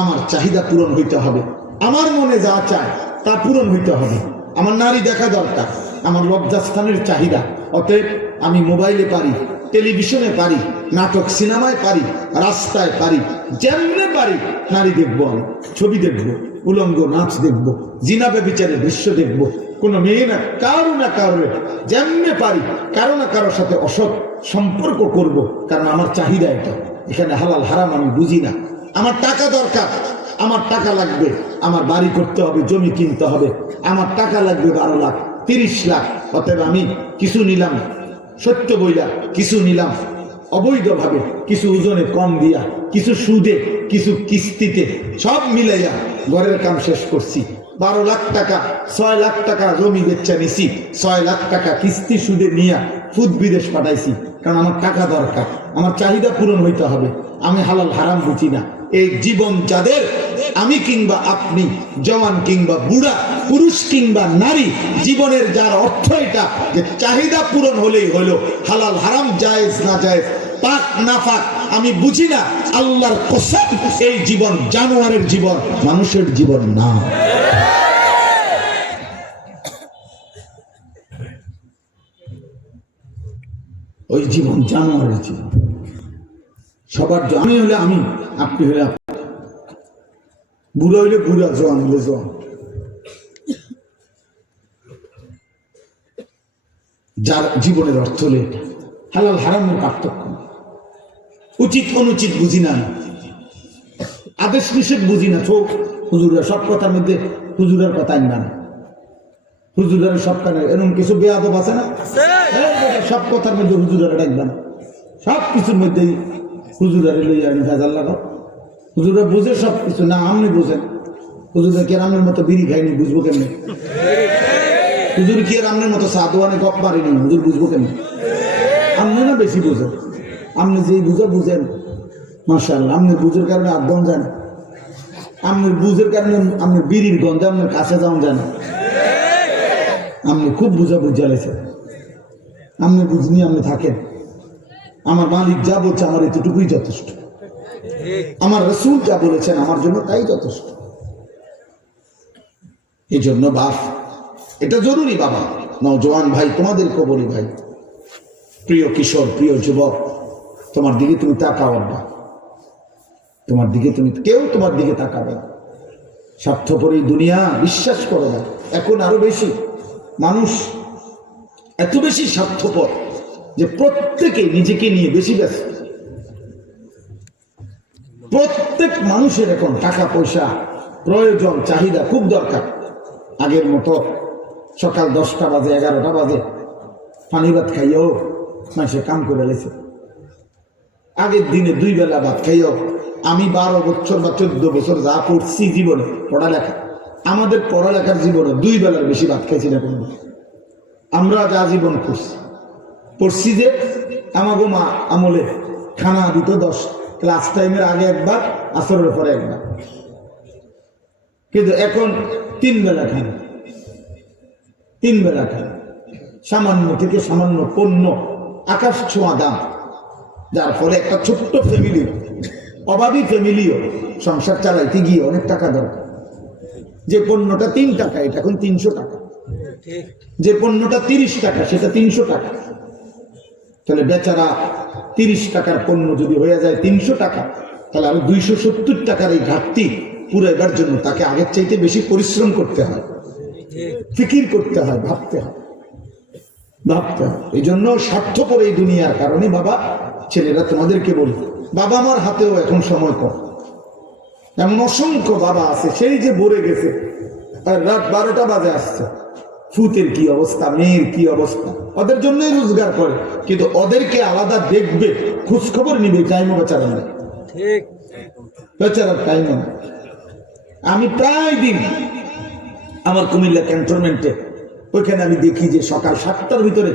আমার চাহিদা পূরণ হইতে হবে। আমার মনে যা চায় তা পূরণ হইতে হবে। আমার নারী দেখা দরকার, আমার লজ্জাস্থানের চাহিদা। অতএব আমি মোবাইলে পারি, টেলিভিশনে পারি, নাটক সিনেমায় পারি, রাস্তায় পারি, যেমনে পারি নারী দেখবো, আমি ছবি দেখবো, উলঙ্গ নাচ দেখবো, জিনা ব্যভিচারের দৃশ্য দেখবো। কোনো মেয়ে না কারো যেমনে পারি কারো না কারোর সাথে অসৎ সম্পর্ক করব, কারণ আমার চাহিদা এটা। এখানে হালাল হারাম আমি বুঝি না। আমার টাকা দরকার, আমার টাকা লাগবে, আমার বাড়ি করতে হবে, জমি কিনতে হবে, আমার টাকা লাগবে 12 লাখ 30 লাখ। অতএব আমি কিছু নিলাম সত্য বইলা, কিছু নিলাম অবৈধভাবে, কিছু ওজনে কম দিয়া, কিছু সুদে, কিছু কিস্তিতে, সব মিলাইয়া ঘরের কাম শেষ করছি। 12 লাখ টাকা, 6 লাখ টাকা জমি বেচা নিছি, 6 লাখ টাকা কিস্তি সুদে নিয়ে ফুদ বিদেশ পাঠাইছি, কারণ আমার টাকা দরকার, আমার চাহিদা পূরণ হইতে হবে। আমি হালাল হারাম বুঝি না। এই জীবন যাদের, আমি কিংবা আপনি, জওয়ান কিংবা বুড়া, পুরুষ কিংবা নারী, জীবনের যার অর্থ এটা যে চাহিদা পূরণ হলেই হলো, হালাল হারাম জায়েজ না জায়েজ, পাক না পাক আমি বুঝি না, আল্লাহর কসম এই জীবন জানোয়ারের জীবন, মানুষের জীবন না। ওই জীবন জানোয়ারের জীবন। সবার আমি হলে আমি, আপনি হলে আপনি, বুড়া হইলে বুড়া, জোয়ান হইলে জোয়ান। যার জীবনের অর্থ হলে হালাল হারামের পার্থক্য, উচিত অনুচিত বুঝি না, আদেশ নিষেধ বুঝি না। চোখ হুজুরা সব কথার মধ্যে হুজুরের কথা আনবা না, হুজুরের সব কানে এরকম কিছু বেয়াদব আছে না, সব কথার মধ্যে হুজুরের ডাকবা না, সব কিছুর মধ্যেই হুজুরের লইয়া ভেজাল লাগাও। হুজুরা বুঝে সব কিছু না, আপনি বুঝেন। হুজুরা কি রামের মতো বিড়ি খাইনি, বুঝবো কেমনি? হুজুর কি রামের মতো সাধুয়ানে গপ মারিনি, হুজুর বুঝবো কেমনি? আপনি না বেশি বুঝেন, আপনি যেই বুঝে বুঝেন মাশাআল্লাহ। আপনার বুঝের কারণে আদম যায় না, আপনার বুঝের কারণে আপনার বিড়ির গন্ধে আপনার কাছে যাওয়া যায় না। আপনি খুব বুঝা লেছেন, আপনি বুঝনি, আপনি থাকেন। আমার মালিক যা বলছে আমার এতটুকুই যথেষ্ট, আমার রাসূল যা বলেছেন আমার জন্য তাই যথেষ্ট। এই জন্য বাপ এটা জরুরি। বাবা, নওজোয়ান ভাই, তোমাদেরকে বলি ভাই, প্রিয় কিশোর, প্রিয় যুবক, তোমার দিকে তুমি তাকাও না, তোমার দিকে তুমি কেউ তোমার দিকে তাকাবে না। স্বার্থপর এই দুনিয়া, বিশ্বাস করো না। এখন আরো বেশি মানুষ এত বেশি স্বার্থপর যে প্রত্যেকে নিজেকে নিয়ে বেশি ব্যস্ত। প্রত্যেক মানুষের এখন টাকা পয়সা প্রয়োজন, চাহিদা খুব দরকার। আগের মতো সকাল 10টা বাজে 11টা বাজে পানি ভাত খাইও মানুষের কাম করে লেছে। আগের দিনে 2 বেলা ভাত খাইও। আমি 12 বছর বা 14 বছর যা পড়ছি জীবনে, পড়ালেখা, আমাদের পড়ালেখার জীবনে 2 বেলার বেশি ভাত খাইছি না কোনো। আমরা যা জীবন পড়ছি যে আমাগো মা আমলে খানা দিত 10, ক্লাস টাইমের আগে একবার, আসরের পরে একবার। কিন্তু এখন 3 বেলা খান, 3 বেলা খান। সামান্য থেকে সামান্য পণ্য আকাশ ছোঁয়া দাম, যার ফলে একটা ছোট্ট ফ্যামিলি, অভাবী ফ্যামিলিও সংসার চালাইতে গিয়ে অনেক টাকা দরকার। যে পণ্যটা 3 টাকা এটা এখন 300 টাকা, যে পণ্যটা 30 টাকা সেটা 300 টাকা। তাহলে বেচারা 30 টাকার পণ্য যদি হয়ে যায় 300 টাকা, তাহলে আরো 270 টাকার এই ঘাটতি পুরাইবার জন্য তাকে আগের চাইতে বেশি পরিশ্রম করতে হয়, ফিকির করতে হয়, ভাবতে হয়। এই জন্য স্বার্থপর এই দুনিয়ার কারণে বাবা, ছেলেরা তোমাদেরকে বলি, বাবা মার হাতেও এখন সময় কম। এমন অসংখ্য বাবা আছে সেই যে ভরে গেছে, আর রাত 12টা বাজে আসছে। ফুতের কি অবস্থা, মেয়ের কি অবস্থা, ওদের জন্যই রোজগার করে, কিন্তু ওদেরকে আলাদা দেখবে, খোঁজ খবর নিবে, টাইমও বেচারা নেই, বেচারার টাইম নেই। আমি প্রায় দিন আমার কুমিল্লা ক্যান্টনমেন্টে, ওইখানে আমি দেখি যে সকাল 7টার ভিতরে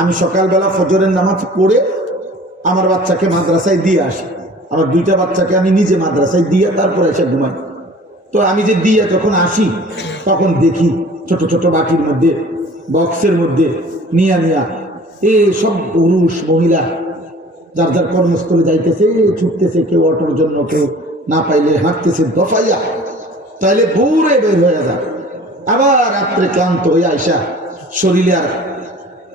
আমি সকালবেলা ফজরের নামাজ পড়ে আমার বাচ্চাকে মাদ্রাসায় দিয়ে আসি। আমার 2টা বাচ্চাকে আমি নিজে মাদ্রাসায় দিয়ে তারপরে এসে ঘুমাই। তো আমি যে দিয়ে যখন আসি তখন দেখি ছোট ছোট বাটির মধ্যে, বক্সের মধ্যে নিয়া এই সব পুরুষ মহিলা যার যার কর্মস্থলে যাইতেছে, ছুটতেছে, কেউ অটোর জন্য, কেউ না পাইলে হাঁটতেছে দফাইয়া, তাইলে ভোরে বের হয়ে যায়। আবার রাত্রে ক্লান্ত হয়ে আইসা শরীরে আর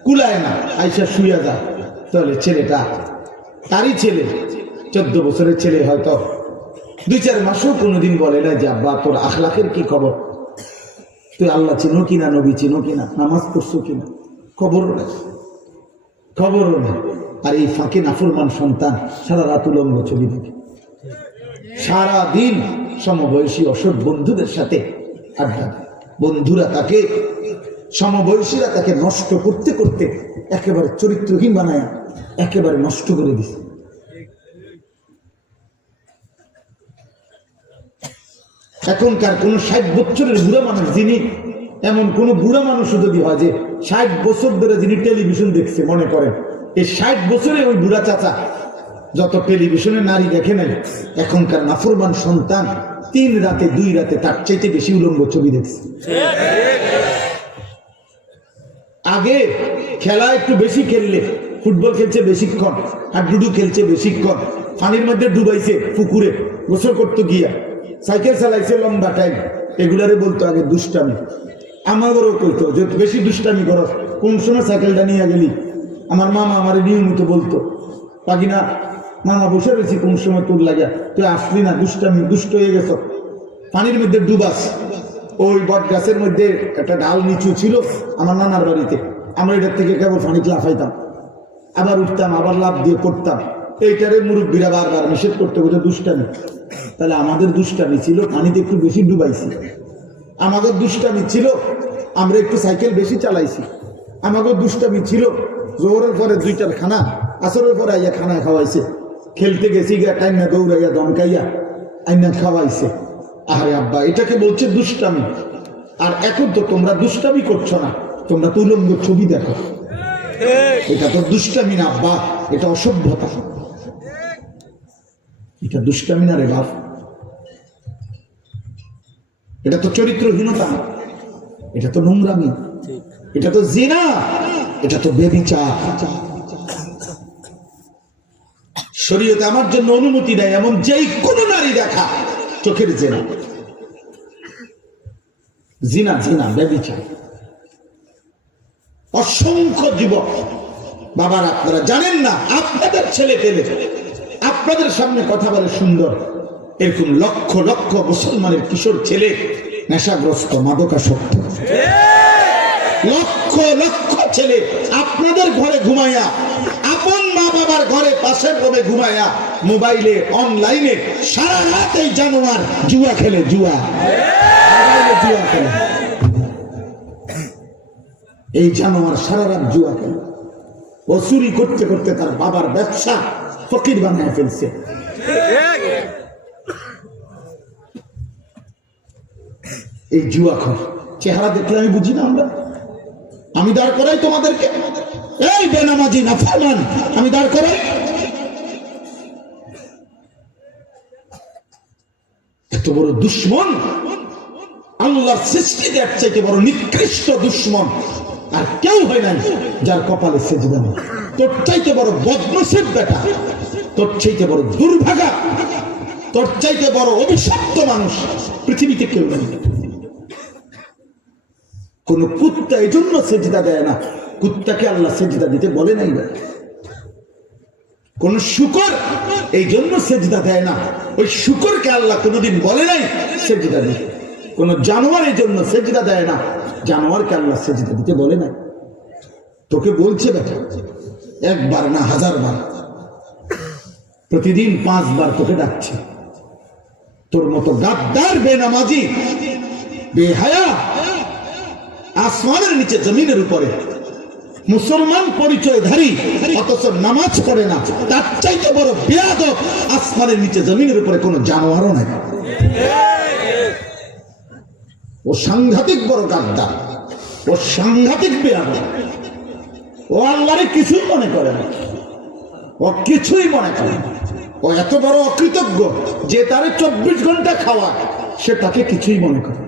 কুলায় না, আইসা শুয়ে যায়। তাহলে ছেলেটা, তারই ছেলে, 14 বছরের ছেলে, হয়তো 2-4 মাসও কোনোদিন বলে না যে আব্বা তোর আখলাকের কি খবর, তুই আল্লাহ চিনো কিনা, নবী চিনো কিনা, নামাজ পড়ছো কিনা, খবরও নেই। আর এই ফাঁকে নাফরমান সন্তান সারা রাত উলঙ্গ ছবি দেখে, সারাদিন সমবয়সী অসৎ বন্ধুদের সাথে আড্ডা। বন্ধুরা তাকে, সমবয়সীরা তাকে নষ্ট করতে করতে একেবারে চরিত্রহীন বানায়, একেবারে নষ্ট করে দিছে। এখনকার কোন 60 বছরের বুড়া মানুষ, যিনি, এমন কোন বুড়া মানুষও যদি হয় যে 60 বছর ধরে যিনি টেলিভিশন দেখছে, মনে করেন এই 60 বছরে ওই বুড়া চাচা যত টেলিভিশনে নারী দেখে নাই, এখনকার নাফরমান সন্তান 3 রাতে 2 রাতে তার চাইতে বেশি উলঙ্গ ছবি দেখছে। আগে খেলা একটু বেশি খেললে, ফুটবল খেলছে বেশিক্ষণ, আর ডুডু খেলছে বেশিক্ষণ, পানির মধ্যে ডুবাইছে, পুকুরে গোসল করতে গিয়া সাইকেল চালাইছে লম্বা টাইম, এগুলারে বলতো আগে দুষ্টামি। আমাদেরও কইতো যে বেশি দুষ্টামি করো, কোন সময় সাইকেলটা নিয়ে গেলি, আমার মামা আমার নিয়মিত বলতো, পাগিনা মামা বসে রয়েছি কোন সময় তোর লাগিয়া, তুই আসলি না, দুষ্ট হয়ে গেছ, পানির মধ্যে ডুবাস। ওই বট গাছের মধ্যে একটা ডাল নিচু ছিল আমার নানার বাড়িতে, আমরা এটার থেকে কেবল পানিতে লাফাইতাম, আবার উঠতাম, আবার লাফ দিয়ে পড়তাম। এইটারে মুরব্বীরা বারবার নিষেধ করতে বলে দুষ্টামি। তাহলে আমাদের দুষ্টামি ছিল পানিতে একটু বেশি ডুবাইছি, আমাদের দুষ্টামি ছিল আমরা একটু সাইকেল বেশি চালাইছি, আমাদের দুষ্টামি ছিল জোহরের পরে 2টার খানা, আসরের পরে আইয়া খানা খাওয়াইছে, খেলতে গেছি গিয়া টাইমা দৌড়াইয়া দমকাইয়া আইনা খাওয়াইছে। আরে আব্বা, এটাকে বলছে দুষ্টামি। আর এখন তো তোমরা দুষ্টামি করছো না, তোমরা তো উলঙ্গ ছবি দেখো। এটা তো দুষ্টামি না আব্বা, এটা অসভ্যতা। এটা দুষ্টামি না রে বাপ, এটা তো চরিত্রহীনতা, এটা তো নোংরামি, এটা তো জিনা, এটা তো বেবিচার। শরীয়তে আমার জন্য অনুমতি দেয় এমন যেই কোনো নারী দেখা চোখের জিনা, জিনা জিনা বেবিচার। অসংখ্য যুবক বাবার আপনারা জানেন না, আপনাদের ছেলে পেলে আপনাদের সামনে কথা বলে সুন্দর, এরকম লক্ষ লক্ষ মুসলমানের কিশোর ছেলে নেশাগ্রস্ত, মাদকাসক্ত। লক্ষ লক্ষ ছেলে আপনাদের ঘরে ঘুমাইয়া, আপন মা বাবার ঘরে পাশের রুমে ঘুমাইয়া, মোবাইলে অনলাইনে সারা রাত এই জানোয়ার জুয়া খেলে, জুয়া খেলে। এই জানোয়ার সারা রাত জুয়া খেলে, ও চুরি করতে করতে তার বাবার ব্যবসা ফকির বানায় ফেলছে। এই জুয়াখোর চেহারা দেখলে আমি বুঝি না, আমি দাঁড় করাই তোমাদেরকে, এই বেনামাজি নাফরমান আমি দাঁড় করাই। এত বড় দুশ্মন, আল্লাহর সৃষ্টিতে এর চাইতে বড় নিকৃষ্ট দুশ্মন আর কেউ হয় না যার কপালে সেজদা নেই। তোর চাইতে বড় বদনসিব বেটা, তোর চাইতে বড় দুর্ভাগা, তোর চাইতে বড় অভিশপ্ত মানুষ পৃথিবীতে কেউ নেই। কোন কুত্তা এই জন্য সেজদা দেয় না, কুত্তাকে আল্লাহ সেজদা দিতে বলে নাই। কোন শুকর এই জন্য সেজদা দেয় না, ওই শুকরকে আল্লাহ কোনোদিন বলে নাই সেজদা দিতে। কোন জানোয়ার এই জন্য সেজদা দেয় না, জানোয়ারকে আল্লাহ সেজদা দিতে বলে নাই। তোকে বলছে বেটা, একবার না 1000 বার, প্রতিদিন 5 বার তোকে ডাকছে। তোর মতো গাদ্দার বেনামাজি বেহায়া আসমানের নিচে জমিনের উপরে মুসলমান পরিচয়ধারী অথচ নামাজ পড়ে না, তার চাইতে বড় বেয়াদব আসমানের নিচে জমিনের উপরে কোনো জানোয়ারও নাই। ও সাংঘাতিক বড় গাদ্দার, ও সাংঘাতিক বেয়াদব, ও আল্লাহরে কিছুই মনে করে না, ও কিছুই মনে করে না। ও এত বড় অকৃতজ্ঞ যে তারে 24 ঘন্টা খাওয়া, সে তাকে কিছুই মনে করে।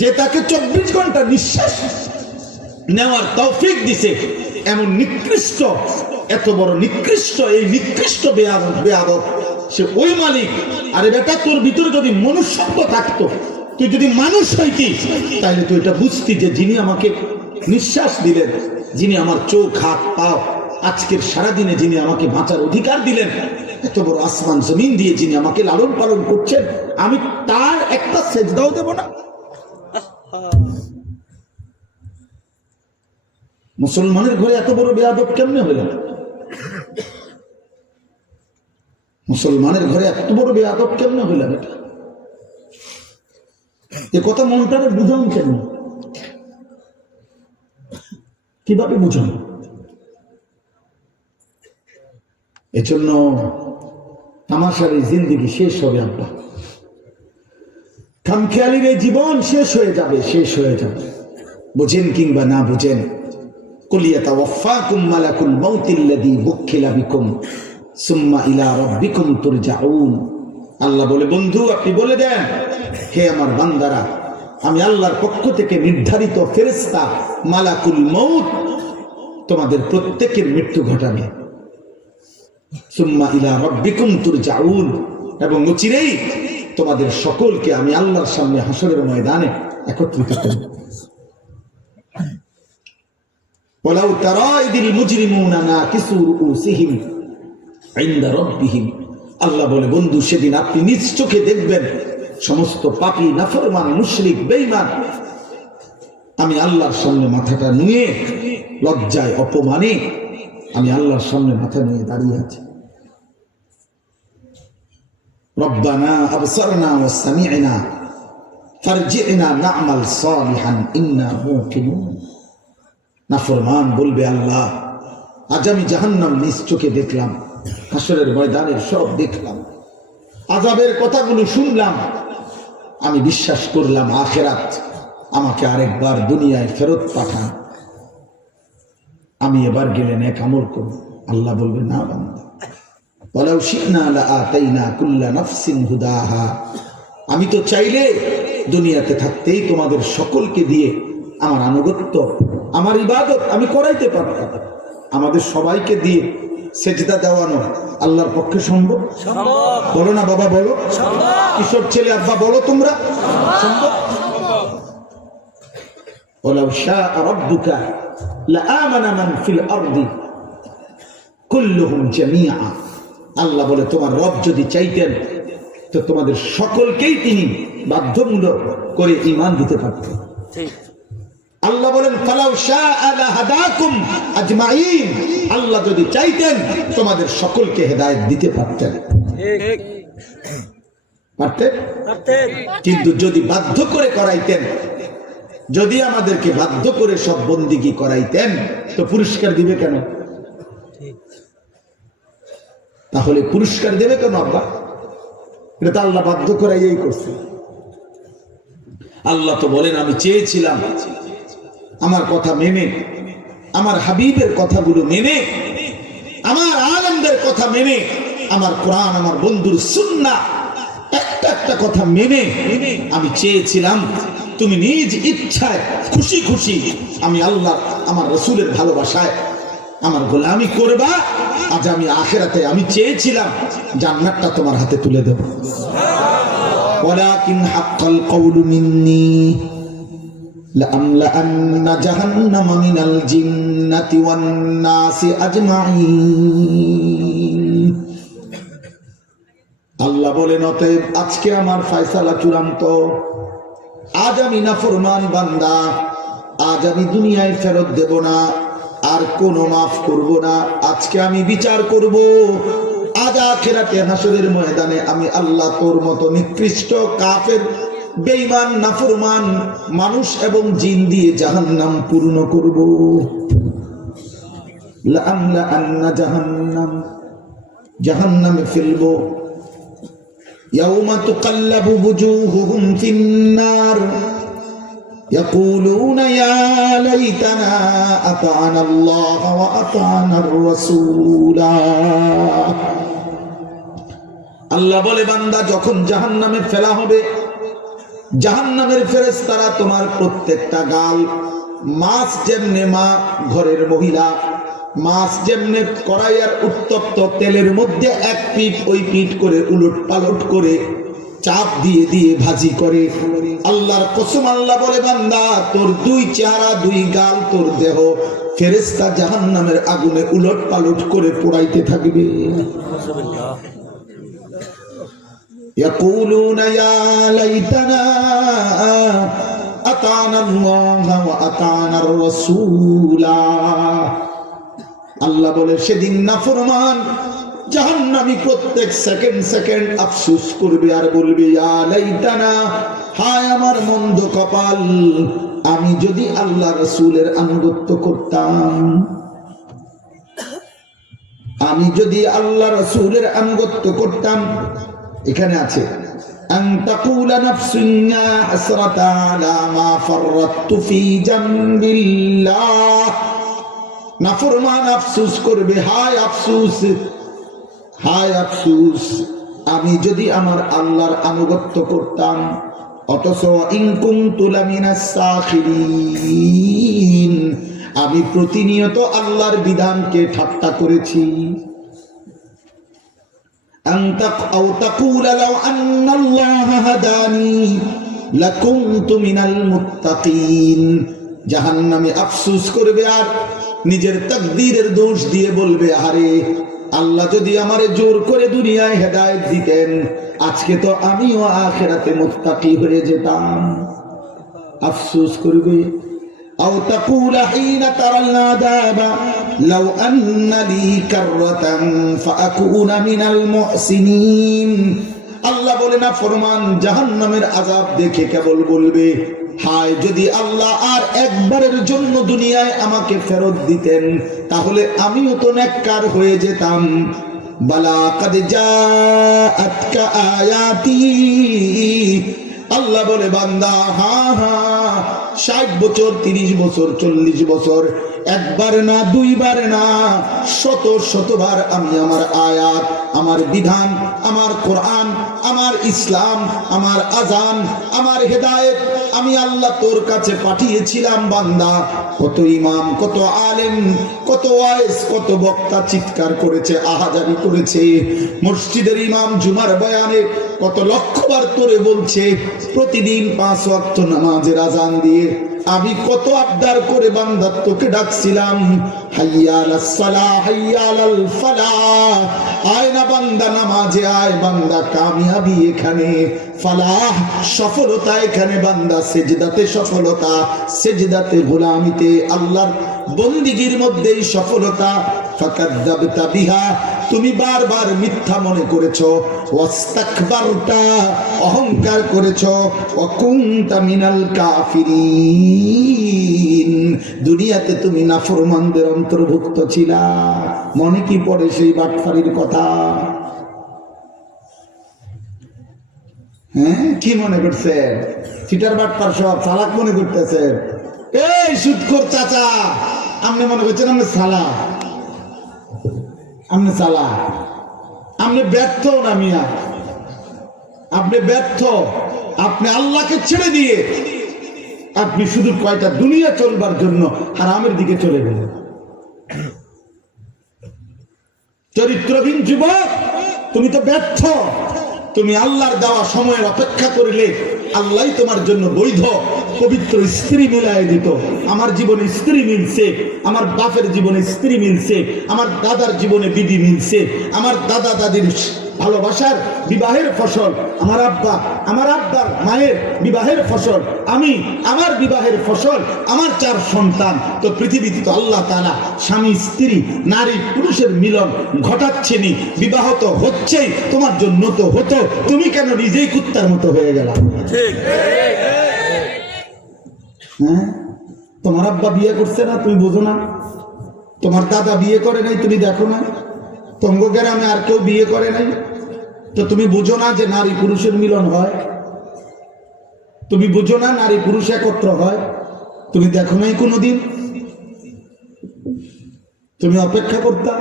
যে তাকে 24 ঘন্টা নিঃশ্বাস নেওয়ার তৌফিক দিছে, এমন নিকৃষ্ট, এত বড় নিকৃষ্ট, এই নিকৃষ্ট বেয়াদব সে ওই মালিক। আরে বেটা, তোর ভিতরে যদি মনুষ্যত্ব থাকতো, তুই যদি মানুষ হইতি, তাহলে তুই এটা বুঝতি যে যিনি আমাকে নিঃশ্বাস দিলেন, যিনি আমার চোখ হাত পাও আজকের সারাদিনে যিনি আমাকে বাঁচার অধিকার দিলেন, এত বড় আসমান জমিন দিয়ে যিনি আমাকে লালন পালন করছেন, আমি তার একটা সেজদাও দেব না। মুসলমানের ঘরে এত বড় বেয়াদব কেমনে হইল? মুসলমানের ঘরে এত বড় বেয়াদব কেমনে হইল? এটা এ কথা মনটারে বুঝান কেন? কিভাবে বুঝান? এজন্য তামাশার এই জিন্দিগি শেষ হবে আব্বা, খামখেয়ালির এই জীবন শেষ হয়ে যাবে, শেষ হয়ে যাবে। বুঝেন কিংবা না বুঝেন, কুলিয়াতাওয়াফাকুম মালাকুল মাউতিল্লাযী বুক্কিলা বিকুম সুম্মা ইলা রাব্বিকুম তুরজাউন। আল্লাহ বলে, বন্ধু আপনি বলে দেন, হে আমার বান্দারা, আমি আল্লাহর পক্ষ থেকে নির্ধারিত ফেরেশতা মালাকুল মউত তোমাদের প্রত্যেকের মৃত্যু ঘটাবে। সুম্মা ইলা রাব্বিকুম তুরজাউন, এবং অচিরেই তোমাদের সকলকে আমি আল্লাহর সামনে হাসরের ময়দানে একত্রিত করব। ওয়ালাউ তারা ইদিল মুজরিমুনা নাকিসু রুউসিহিম ইনদা রাব্বিহিম, আল্লাহ বলে বন্ধু সেদিন আপনি নিজ চোখে দেখবেন সমস্ত পাপী নাফরমান মুশরিক বেঈমান আমি আল্লাহর সামনে মাথাটা নুয়ে লজ্জায় অপমানে আমি আল্লাহর সামনে মাথা নুয়ে দাঁড়িয়ে আছি। রব্বানা আবসারনা ওয়া সামি'না ফারজি'না না'মাল সালিহান ইন্না মুকিনুন। নাফরমান বলবে আল্লাহ আজ আমি জাহান্নাম নিজ চোখে দেখলাম, হাসরের ময়দানের সব দেখলাম, আযাবের কথাগুলো শুনলাম, আমি বিশ্বাস করলাম আখিরাত, আমাকে আরেকবার দুনিয়ায় ফেরত পাঠান, আমি এবার গেলে নেক আমল করব। আল্লাহ বলবে না বান্দা, ওয়ালাউ শি'না লাআতাইনা কুল্লা নাফসিন হুদাহা, আমি তো চাইলে দুনিয়াতে থাকতেই তোমাদের সকলকে দিয়ে আমার আনুগত্য আমার ইবাদত আমি করাইতে পারতাম। আমাদের সবাইকে দিয়ে সেজদা দেওয়ানো আল্লাহর পক্ষে সম্ভব? বলো না বাবা, বলো। কিশোর ছেলে আব্বা বলো তোমরা, সম্ভব? ওয়ালাউ শাআ রাব্বুকা লাআমানা মান ফিল আরদি কুল্লুহুম জামিআ, আল্লাহ বলে তোমার রব যদি চাইতেন তো তোমাদের সকলকেই তিনি বাধ্যমূলক করে ঈমান দিতে পারতেন। আল্লাহ বলেন ফালাউ শাআ লাহাদাকুম আজমাইন, আল্লাহ যদি চাইতেন তোমাদের সকলকে হেদায়েত দিতে পারতেন। পারতেন? কিন্তু যদি বাধ্য করে করাইতেন, যদি আমাদেরকে বাধ্য করে সব বন্দিগি করাইতেন তো পুরস্কার দিবে কেন? তাহলে পুরস্কার দেবে কেন আব্বা? এটা তো আল্লাহ বাধ্য করাইয়াই করছে। আল্লাহ তো বলেন আমি চেয়েছিলাম আমার কথা মেনে, আমার হাবিবের কথাগুলো মেনে, আমার আলেমদের কথা মেনে, আমার কোরআন, আমার বন্ধুর সুন্নাহ একটা একটা কথা মেনে আমি চেয়েছিলাম তুমি নিজ ইচ্ছায় খুশি খুশি আমি আল্লাহ আমার রাসূলের ভালোবাসায় আমার গোলামি করবা। আজ আমি আখিরাতে আমি চেয়েছিলাম জান্নাতটা তোমার হাতে তুলে দেব। ওয়ালাকিন হাক্কাল কওলু মিন্নি লাআমলাআন্না জাহান্নামা মিনাল জিন্নাতি ওয়ান নাসি আজমাইন। আল্লাহ বলেন অতএব আজকে আমার ফয়সালা চূড়ান্ত। আজ আমি নাফরমান বান্দা, আজ আমি দুনিয়ায় ফেরত দেব না, আর কোনো মাফ করব না। আজকে আমি বিচার করব। আজ আখিরাতে হাসরের ময়দানে আমি আল্লাহ তোর মতো নিকৃষ্ট কাফের বেঈমান নাফরমান মানুষ এবং জিন দিয়ে জাহান্নাম পূর্ণ করব। লাআমলাআন্না জাহান্নাম, জাহান্নামে ফেলবো। ইয়াউমা তুকাল্লাবু বুজুহুহুম ফিন্নার يقولون يا ليتنا أطعنا الله وأطعنا الرسول। আল্লাহ বলে বান্দা যখন জাহান্নামে ফেলা হবে, জাহান্নামের ফেরেশতারা তোমার প্রত্যেকটা গাল, মাছ যেমনে মা ঘরের মহিলা মাছ যেমনে কড়াইয়ের উত্তপ্ত তেলের মধ্যে এক পিঠ ওই পিঠ করে উলট পালট করে চাপ দিয়ে দিয়ে ভাজি করে, আল্লাহর কসম আল্লাহ বলে বান্দা তোর দুই চেহারা দুই গাল তোর দেহ ফেরেশতা জাহান্নামের আগুনে উলট পালট করে পোড়াইতে থাকবে। ইয়াকুলুনা ইয়া লাইতানা আতানা আল্লাহ ওয়া আতানা আর-রাসূলা। আল্লাহ বলে সেদিন নাফরমান জাহান্নামী প্রত্যেক সেকেন্ড সেকেন্ড আফসোস করবে আর বলবে ইয়া লাইতানা, হায় আমার মন্দ কপাল, আমি যদি আল্লাহ রাসূলের আনুগত্য করতাম, আমি যদি আল্লাহ রাসূলের আনুগত্য করতাম। এখানে আছে আন তাকুলা নাফসুন ইয়া হাসরাতা আলা মা ফাররাতু ফি জামবিল্লাহ। নাফরমান আফসোস করবে, হায় আফসোস, হায় আফসোস, আমি যদি আমার আল্লাহর আনুগত্য করতাম। অথচ ইন কুনতু লামিনাস সাখিরিন, আমি প্রতিনিয়ত আল্লাহর বিধানকে ঠাট্টা করেছি। আও তাকুলা লাউ আন্নাল্লাহ হাদানি লাকুনতু মিনাল মুত্তাকিন। জাহান্নামে আফসোস করবে আর নিজের তাকদীরের দোষ দিয়ে বলবে, আরে আল্লাহ যদি আমারে জোর করে দুনিয়ায় হেদায়েত দিতেন, আজকে তো আমিও আখিরাতে মুত্তাকি হয়ে যেতাম। আফসোস করবে। আও তাকুলা হিনা তারাল আযাবা লাউ আন্না লি কাররাতান ফাআকুনা মিনাল মুহসিনিন। আল্লাহ বলে না ফরমান জাহান্নামের আযাব দেখে কেবল বলবে, হায় যদি আল্লাহ আর একবারের জন্য দুনিয়ায় আমাকে ফেরত দিতেন, তাহলে আমিও তো নেককার হয়ে যেতাম। বালা কাদ জাআতকা আয়াতি। আল্লাহ বলে বান্দা, হ্যাঁ হ্যাঁ, 60 বছর 30 বছর 40 বছর, একবার না দুইবার না, শত শতবার আমি আমার আয়াত, আমার বিধান, আমার কোরআন, আমার ইসলাম, আমার আজান, আমার হেদায়েত আমি আল্লাহ তোর কাছে পাঠিয়েছিলাম বান্দা। কত ইমাম, কত আলেম, কত ওয়াইজ, কত বক্তা চিৎকার করেছে, আহাজারি করেছে। মসজিদের ইমাম জুমার বয়ানে কত লক্ষবার তোরে বলছে, প্রতিদিন 5 ওয়াক্ত নামাজের আজান দিয়ে আমি কত আবদার করে বান্দা তোকে ডাকছিলাম, হাইয়া আলাস সালাহ, হাইয়া আলাল ফালাহ। আয় না বান্দা নামাজে আয়, বান্দা কামিয়াবি এখানে, ফালাহ সফলতা এখানে, বান্দা সেজদাতে সফলতা, সেজদাতে গোলামিতে আল্লাহর বন্দিগির মধ্যেই সফলতা। ফাকাযাবতা বিহা, তুমি বারবার মিথ্যা মনে করেছো, ওয়াস্তাকবারতা অহংকার করেছো, ওয়া কুনতা মিনাল কাফিরিন, দুনিয়াতে তুমি নাফরমানদের অন্তর্ভুক্ত ছিলা। মনে কি পড়ে সেই বাটফারির কথা? হ্যাঁ, কি মনে করছে? চিটার বাটপার সব চালাক মনে করতেছে। এই সুদখোর চাচা, আপনি মনে করছেন আপনি সালা, আপনি সালা, আপনি ব্যর্থ না মিয়া, আপনি ব্যর্থ। আপনি আল্লাহকে ছেড়ে দিয়ে আপনি শুধু কয়টা দুনিয়া চলবার জন্য হারামের দিকে চলে গেলেন। চরিত্রহীন যুবক, তুমি তো ব্যর্থ। তুমি আল্লাহর দেওয়া সময়ের অপেক্ষা করলে আল্লাহ তোমার জন্য বৈধ পবিত্র স্ত্রী মিলাই দিত। আমার জীবনে স্ত্রী মিলছে, আমার বাপের জীবনে স্ত্রী মিলছে, আমার দাদার জীবনে বিবি মিলছে, আমার দাদা দাদির ভালোবাসার বিবাহের ফসল, আমার আব্বা, আমার আব্বার মায়ের বিবাহের ফসল, আমি আমার বিবাহের ফসল, আমার 4 সন্তান। তো পৃথিবীতে তো আল্লাহ তাআলা স্বামী স্ত্রী নারী পুরুষের মিলন ঘটাচ্ছেনি, বিবাহ তো হচ্ছেই, তোমার জন্য তো হতো, তুমি কেন নিজেই কুত্তার মতো হয়ে গেলা? ঠিক। হ্যাঁ, তোমার আব্বা বিয়ে করছে না, তুমি বোঝো না? তোমার দাদা বিয়ে করে নাই, তুমি দেখো না? তোমার গ্রামে আর কেউ বিয়ে করে নাই, তো তুমি বুঝো না যে নারী পুরুষের মিলন হয়? তুমি বুঝো না নারী পুরুষ একত্র হয়? তুমি দেখো নাই কোনোদিন? তুমি অপেক্ষা করতা?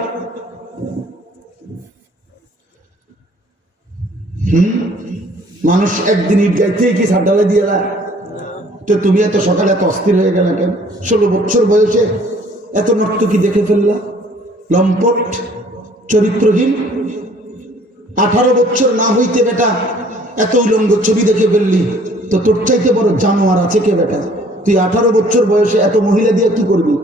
মানুষ একদিন ইট গাইতে কি সাড্ডালে দিয়ে দেয়? তো তুমি এত সকালে এত অস্থির হয়ে গেলে কেন? 16 বছর বয়সে এত নর্তকী দেখে ফেললা, লম্পট, চরিত্রহীন। 18 বছর না হইতে বেটা এত উলঙ্গ ছবি দেখে ফেললি, তো তোর চাইতে বড় জানোয়ার আছে কে বেটা? তুই 18 বছর বয়সে এত মহিলা দিয়ে কি করবি?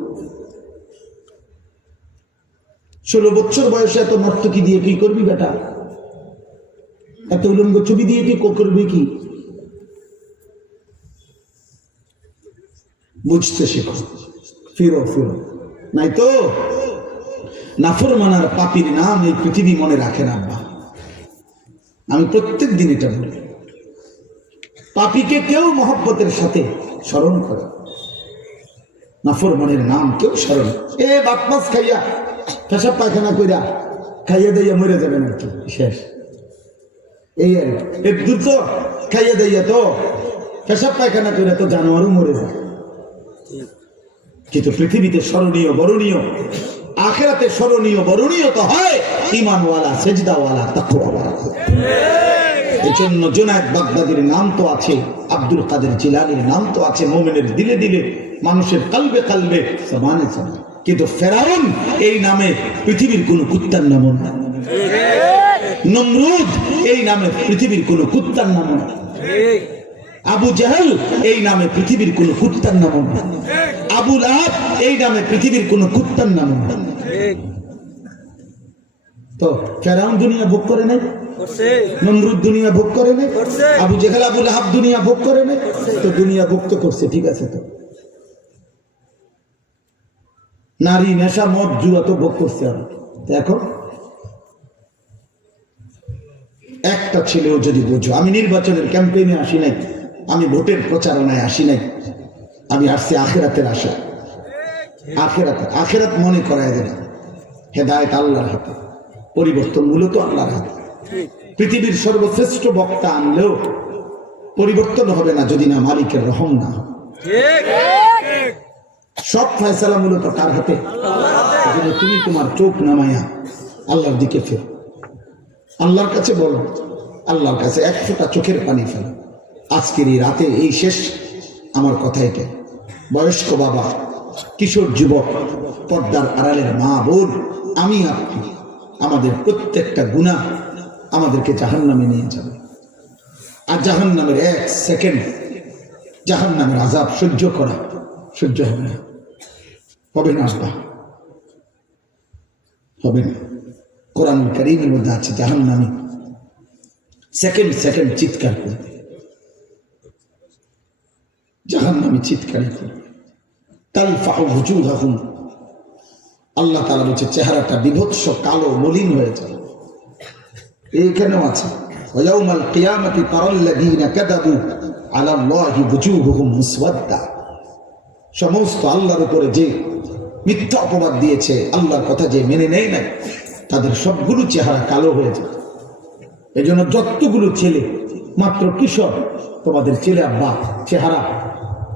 16 বছর বয়সে এত নর্তকী দিয়ে কি করবি বেটা? এত উলঙ্গ ছবি দিয়ে কি করবি? কি বুঝতে শেখো, ফিরো ফিরো, নাই তো নাফরমানার পাপীর নাম এই পৃথিবী মনে রাখে না। আব্বা, আমি প্রত্যেক দিন এটা বলি, পাপীকে কেউ মহব্বতের সাথে স্মরণ করে, নাফরমানের নাম কেউ স্মরণ। বাপ মাছ খাইয়া পেশাব পায়খানা কইরা খাইয়া দাইয়া মরে যাবেন আর কি, শেষ। এই আর একদূর তো খাইয়া দাইয়া তো পেশাব পায়খানা কইরা তো জানোয়ারও মরে যায়। কিন্তু পৃথিবীতে স্মরণীয় বরণীয়, আখিরাতে স্মরণীয় বরণীয় তো হয় ঈমানওয়ালা, সেজদাওয়ালা, তাকওয়াওয়ালা। এই জন্য জুনায়েদ বাগদাদির নাম তো আছে, আব্দুল কাদের জিলানীর নাম তো আছে, মুমিনের দিলে দিলে, মানুষের কালবে কালবে, সমানে সমান। কিন্তু ফেরাউন এই নামে পৃথিবীর কোন কুত্তার নাম না, নমরুদ এই নামে পৃথিবীর কোন কুত্তার নাম না। আবু জাহেল এই নামে পৃথিবীর কোন কুত্তার নাম না। আবু লাহাব এই নামে পৃথিবীর কোন কুত্তার নাম না। তো ফেরাউন দুনিয়া ভোগ করে নাই, নমরুদ দুনিয়া ভোগ করে নাই, আবু জাহেল আবু লাহাব দুনিয়া ভোগ করে নাই। তো দুনিয়া ভোগ তো করছে, ঠিক আছে। তো নারী, নেশা, মদ, জুয়া তো ভোগ করছে। এখন একটা ছেলেও যদি বোঝো, আমি নির্বাচনের ক্যাম্পেইনে আসি নাই, আমি ভোটের প্রচারণায় আসি নাই, আমি আসছি আখিরাতের আশা। আখিরাত মনে করায় দেবে। হেদায়েত আল্লাহর হাতে, পরিবর্তন মূলত আল্লাহর হাতে। পৃথিবীর সর্বশ্রেষ্ঠ বক্তা আনলেও পরিবর্তন হবে না যদি না মালিকের রহম না হয়। সব ফয়সালা মূলত কার হাতে? তুমি তোমার চোখ নামাইয়া আল্লাহর দিকে ফের, আল্লাহর কাছে বলো, আল্লাহর কাছে এক ফোঁটা চোখের পানি ফেলো। আজকের এই রাতে এই শেষ আমার কথা এটা। বয়স্ক বাবা, কিশোর যুবক, পর্দার আড়ালের মা বোন, আমি আপনি, আমাদের প্রত্যেকটা গুনাহ আমাদেরকে জাহান্নামে নিয়ে যাবে। আর জাহান্নামের এক সেকেন্ড জাহান্নামের আযাব সহ্য করা সহ্য হবে না, হবে না, হবে না। কোরআনুল কারীমের মধ্যে আছে জাহান্নামী সেকেন্ড সেকেন্ড চিৎকার করবে, জাহান্নামী চিৎকার করবে। তালফাহু ওয়ুজুহাহুম, আল্লাহ তাআলা বলছে চেহারাটা বিভৎস কালো মলিন হয়ে যাবে। এইখানেও আছে ওয়ায়াউমাল কিয়ামাতি তারাল্লাযীনা কাযাবু আলা আল্লাহি ওয়ুজুহুহুম মুসওয়াদ্দা, সমস্ত আল্লাহর উপরে যে মিথ্যা অপবাদ দিয়েছে, আল্লাহর কথা যে মেনে নেয় না, তাদের সবগুলো চেহারা কালো হয়ে যায়। এই জন্য যতগুলো ছেলে মাত্র কিশোর, তোমাদের ছেলে আব্বা চেহারা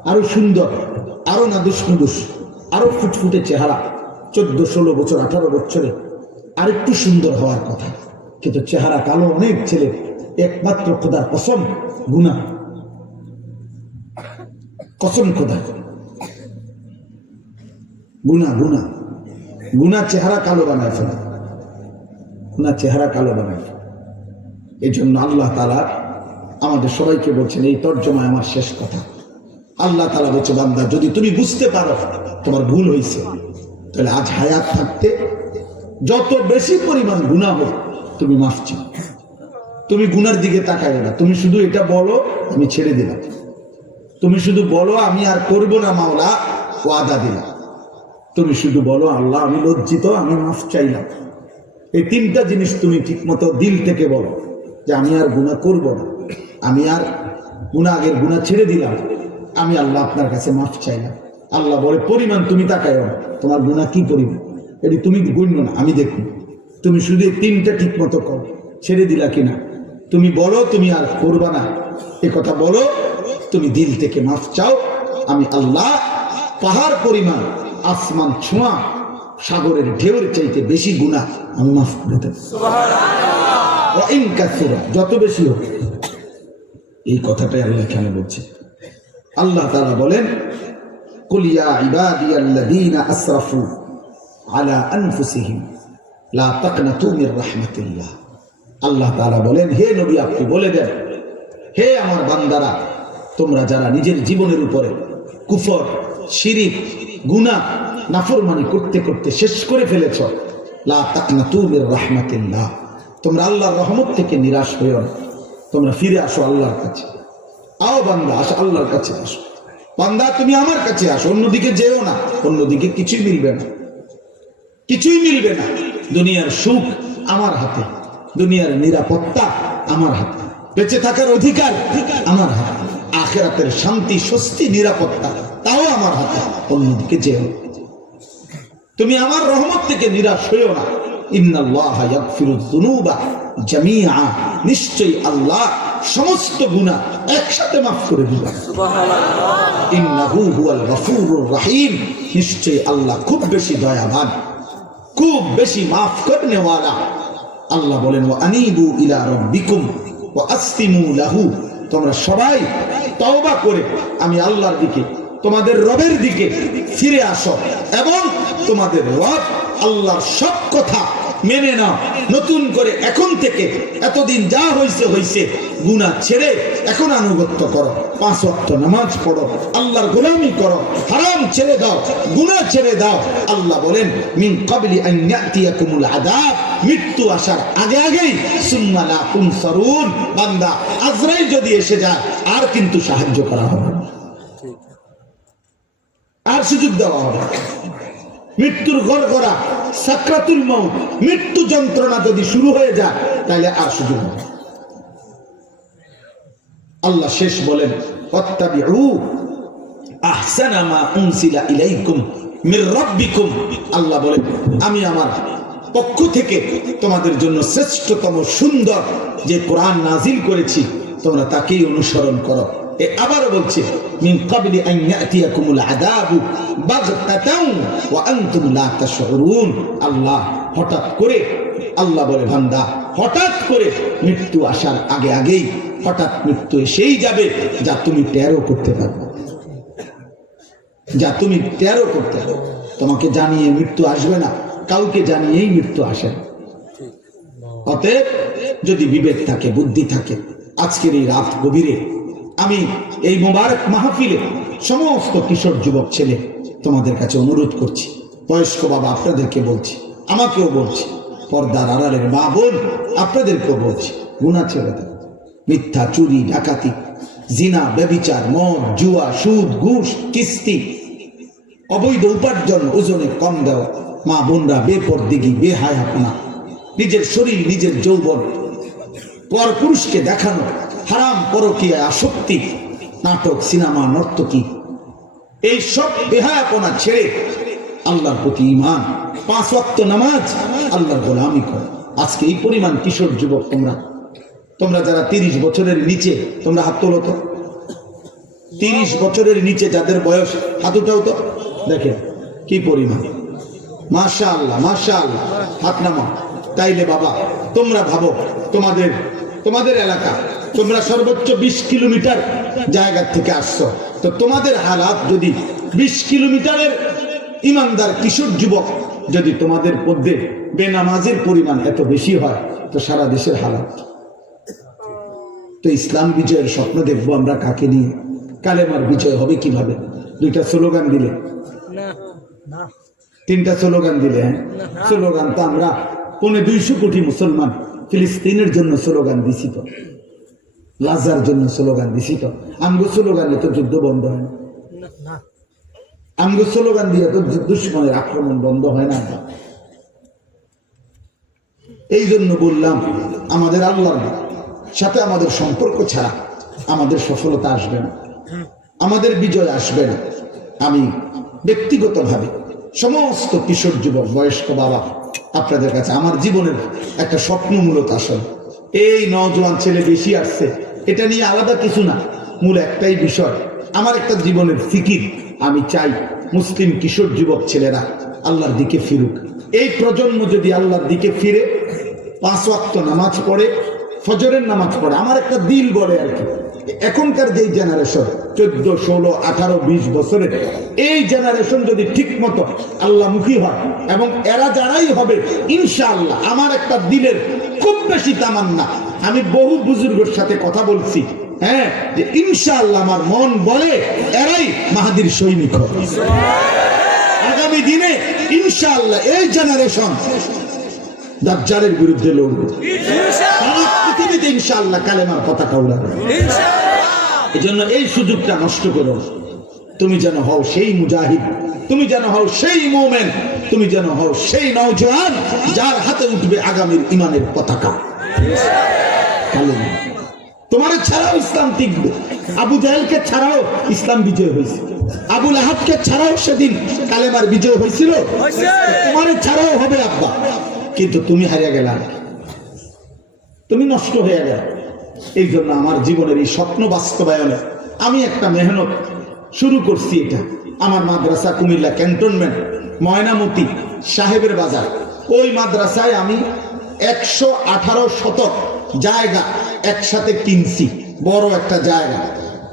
আরো সুন্দর, আরো নাদুস নুদুস, আরো ফুটফুটে চেহারা, 14, 16 বছর 18 বছরে আরেকটু সুন্দর হওয়ার কথা, কিন্তু চেহারা কালো অনেক ছেলে। একমাত্র খোদার কসম, গুনাহ, কসম খোদা, গুনাহ গুনাহ গুনাহ চেহারা কালো বানায় ফেলে, গুনাহ চেহারা কালো বানায় ফেলে। এই জন্য আল্লাহ তাআলা আমাদের সবাইকে বলছেন, এই তর্জমায় আমার শেষ কথা। আল্লাহ তাআলা বলছে, বান্দা যদি তুমি বুঝতে পারো তোমার ভুল হয়েছে, তাহলে আজ হায়াত থাকতে যত বেশি পরিমাণ গুনাহ হোক তুমি মাফ চাও। তুমি গুনার দিকে তাকাবে না, তুমি শুধু এটা বলো আমি ছেড়ে দিলাম, তুমি শুধু বলো আমি আর করবো না মাওলা, ওয়াদা দিলাম। তুমি শুধু বলো আল্লাহ আমি লজ্জিত, আমি মাফ চাইলাম। এই তিনটা জিনিস তুমি ঠিক মতো দিল থেকে বলো যে আমি আর গুনাহ করব না, আমি আর আগের গুনাহ ছেড়ে দিলাম, আমি আল্লাহ আপনার কাছে মাফ চাইলাম। আল্লাহ বলে পরিমাণ তুমি তাকায়ও না, তোমার গুনাহ কি পরিমাণ এটি তুমি গুনবো না, আমি দেখব। তুমি শুধু এই তিনটা ঠিক মতো করো, ছেড়ে দিলা কিনা। তুমি বলো তুমি আর করবা না, এ কথা বলো, তুমি দিল থেকে মাফ চাও, আমি আল্লাহ পাহাড় পরিমাণ, আসমান ছোঁয়া, সাগরের ঢেউর চাইতে বেশি গুনাহ আমি মাফ করে দেব, ওয়া ইন কাসুরা, যত বেশি হোক। এই কথাটাই আল্লাহ কেন বলছে? আল্লাহ তাআলা বলেন, কুল ইয়া ইবাদিয়াল্লাযীনা আসরাফু আলা আনফুসিহিম লা তাকনাতু মির রাহমাতিল্লাহ। আল্লাহ তাআলা বলেন, হে নবী আপনি বলে দেন, হে আমার বান্দারা, তোমরা যারা নিজের জীবনের উপরে কুফর, শিরিক, গুনাহ, নাফরমানি করতে করতে শেষ করে ফেলেছ, লা তাকনাতু মির রাহমাতিল্লাহ, তোমরা আল্লাহর রহমত থেকে নিরাশ হইও না, তোমরা ফিরে আসো আল্লাহর কাছে। আও বান্দা, আসো আল্লাহর কাছে আসো। বান্দা তুমি আমার কাছে আসো, অন্যদিকে যেও না, অন্যদিকে কিছুই মিলবে না, কিছুই মিলবে না। দুনিয়ার সুখ আমার হাতে, দুনিয়ার নিরাপত্তা আমার হাতে, বেঁচে থাকার অধিকার আমার হাতে, আখিরাতের শান্তি, স্বস্তি, নিরাপত্তা তাও আমার হাতে, অন্যদিকে যেও। তুমি আমার রহমত থেকে নিরাশ হইও না। ইন্নাল্লাহা ইয়াগফিরুয যুনুবা জামিআ, নিশ্চয়ই আল্লাহ সমস্ত গুনাহ একসাথে মাফ করে দিবেন। সুবহানাল্লাহ। ইন্নাহু হুয়াল গফুরুর রহিম, নিশ্চয়ই আল্লাহ খুব বেশি দয়াবান, খুব বেশি মাফ করনে ওয়ালা। আল্লাহ বলেন, ওয়া আনিবু ইলা রাব্বিকুম ওয়া আসলিমু লাহু, তোমরা সবাই তওবা করে আমি আল্লাহর দিকে, তোমাদের রবের দিকে ফিরে আসো এবং তোমাদের রব আল্লাহর সব কথা মেনে নাও, নতুন করে এখন থেকে এতদিন যা হয়েছে হয়েছে, গুনাহ ছেড়ে এখন আনুগত্য করো, 5 ওয়াক্ত নামাজ পড়ো, আল্লাহর গোলামি করো, হারাম ছেড়ে দাও, গুনাহ ছেড়ে দাও। আল্লাহ বলেন মিন ক্বাবলি আন ইয়াতিয়াকুমুল আযাব, মৃত্যু আসার আগে আগেই সুম্মা লা তুনসারুন, বান্দা আজরাইল যদি এসে যায় আর কিন্তু সাহায্য করা হবে না, আর সুযোগ দেওয়া হবে না। মৃত্যুর গড়গড়া, সাকরাতুল মউত, মৃত্যু যন্ত্রণা যদি শুরু হয়ে যায় তাহলে আর সুযোগ হবে না। আল্লাহ শেষ বলেন ওয়াত্তাবিউ আহসানা মা উনজিলা ইলাইকুম মির রাব্বিকুম, আল্লাহ বলেন আমি আমার পক্ষ থেকে তোমাদের জন্য শ্রেষ্ঠতম সুন্দর যে কোরআন নাজিল করেছি তোমরা তাকেই অনুসরণ করো। আবারও বলছে মিন ক্বাবলি আন ইয়াতিয়াকুমুল আযাবু বাগতাতাও ওয়া আনতুম লা তাশউরুন, আল্লাহ হঠাৎ করে, আল্লাহ বলে বান্দা হঠাৎ করে মৃত্যু আসার আগে আগেই হঠাৎ মৃত্যু এসেই যাবে যা তুমি টেরও করতে পারবে, যা তুমি টেরও করতে পারবে। তোমাকে জানিয়ে মৃত্যু আসবে না, কাউকে জানিয়েই মৃত্যু আসে না। অতএব যদি বিবেক থাকে, বুদ্ধি থাকে, আজকের এই রাত গভীরে আমি এই মোবারক মাহফিলে সমস্ত কিশোর যুবক ছেলে তোমাদের কাছে অনুরোধ করছি, বয়স্ক বাবা আপনাদেরকে বলছি, আমাকেও বলছি, পর্দার আড়ালের মা বোন আপনাদেরকেও বলছি, গুনাহ ছেড়ে দাও। মিথ্যা, চুরি, ডাকাতি, জিনা, ব্যভিচার, মদ, জুয়া, সুদ, ঘুষ, কিস্তি, অবৈধ উপার্জন, ওজনে কম দেওয়া, মা বোনরা বেপরদিগি, বেহায়াপনা, নিজের শরীর, নিজের যৌবন পর পুরুষকে দেখানো, হারাম পরকীয়া, আসক্তি, নাটক, সিনেমা, নর্তকী, এই সব বেহায়াপনা ছেড়ে আল্লাহর প্রতি ঈমান, 5 ওয়াক্ত নামাজ, আল্লাহর গোলামি করো। আজকে এই পরিমাণ কিশোর যুবক, তোমরা যারা 30 বছরের নিচে, তোমরা হাত তোলো তো। 30 বছরের নিচে যাদের বয়স, হাত উঠাও তো, দেখেন কি পরিমাণ। মাশাআল্লাহ, মাশাআল্লাহ, হাত নামাও। তাইলে বাবা তোমরা ভাবো, তোমাদের এলাকা, তোমরা সর্বোচ্চ 20 কিলোমিটার জায়গা থেকে আসছো, তো তোমাদের হালাত যদি 20 কিলোমিটারের ইমানদার কিশোর যুবক যদি তোমাদের মধ্যে বেনামাজের পরিমাণ এত বেশি হয়, তো সারা দেশের হালাত। তো ইসলাম বিজয়ের স্বপ্ন দেখবো আমরা কাকে নিয়ে? কালেমার বিজয় হবে কিভাবে? 2টা স্লোগান দিলে, 3টা স্লোগান দিলে, হ্যাঁ স্লোগান তো আমরা 250 কোটি মুসলমান ফিলিস্তিনের জন্য স্লোগান দিছি, তো লাজার জন্য স্লোগান দিছি, তো আমগো স্লোগানে তো যুদ্ধ বন্ধ হয় না, আমগো স্লোগান দিয়ে তো দুশ্মনের আক্রমণ বন্ধ হয় না। এই জন্য বললাম আমাদের আল্লাহর সাথে আমাদের সম্পর্ক ছাড়া আমাদের সফলতা আসবে না, আমাদের বিজয় আসবে না। আমি ব্যক্তিগতভাবে সমস্ত কিশোর যুবক, বয়স্ক বাবা, আপনাদের কাছে আমার জীবনের একটা স্বপ্ন মূলত আসলে এই নওজোয়ান ছেলে বেশি আসছে, এটা নিয়ে আলাদা কিছু না, মূল একটাই বিষয়, আমার একটা জীবনের ফিকির, আমি চাই মুসলিম কিশোর যুবক ছেলেরা আল্লাহর দিকে ফিরুক। এই প্রজন্ম যদি আল্লাহর দিকে ফিরে 5 ওয়াক্ত নামাজ পড়ে, ফজরের নামাজ পড়ে, আমার একটা দিল বলে আর কি, এখনকার যেই জেনারেশন 14, 16, 18, 20 বছরের এই জেনারেশন যদি ঠিক মতো আল্লাহমুখী হয়, এবং এরা যারাই হবে ইনশাআল্লাহ, আমার একটা দিলের খুব বেশি তামান্না, আমি বহু বুজুর্গের সাথে কথা বলছি, হ্যাঁ, যে ইনশাআল্লাহ আমার মন বলে এরাই মাহাদির সৈনিক হবে আগামী দিনে ইনশাআল্লাহ। এই জেনারেশন দাজ্জালের বিরুদ্ধে লড়বে, পৃথিবীতে ইনশাআল্লাহ কালেমার পতাকা উড়াবে। এই জন্য এই সুযোগটা নষ্ট করো। তুমি যেন হও সেই মুজাহিদ, তুমি যেন হও সেই মুমিন, তুমি যেন হও সেই নওজোয়ান যার হাতে উঠবে আগামীর ইমানের পতাকা। তোমার ছাড়াও ইসলাম টিকবে। আবু জাহেলকে ছাড়াও ইসলাম বিজয় হয়েছে, আবু লাহাবকে ছাড়াও সেদিন কালেমার বিজয় হয়েছিল, তোমার ছাড়াও হবে আব্বা। কিন্তু তুমি হারিয়ে গেলা, তুমি নষ্ট হয়ে গেল। এই জন্য আমার জীবনের এই স্বপ্ন বাস্তবায়নে আমি একটা মেহনত শুরু করছি। এটা আমার মাদ্রাসা কুমিল্লা ক্যান্টনমেন্ট, ময়নামতি সাহেবের বাজার, ওই মাদ্রাসায় আমি 118 শতক জায়গা একসাথে কিনছি, বড় একটা জায়গা।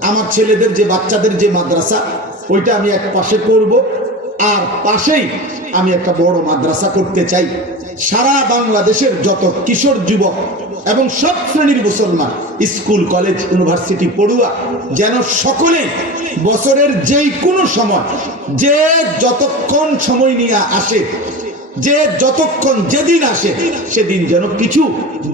আমার ছেলেদের যে বাচ্চাদের যে মাদ্রাসা, ওইটা আমি এক পাশে করব, আর পাশেই আমি একটা বড় মাদ্রাসা করতে চাই। সারা বাংলাদেশের যত কিশোর যুবক এবং সব শ্রেণীর মুসলমান, স্কুল কলেজ ইউনিভার্সিটি পড়ুয়া যেন সকলে বছরের যেই কোনো সময়, যে যতক্ষণ সময় নিয়ে আসে, যে যতক্ষণ যেদিন আসে, সেদিন যেন কিছু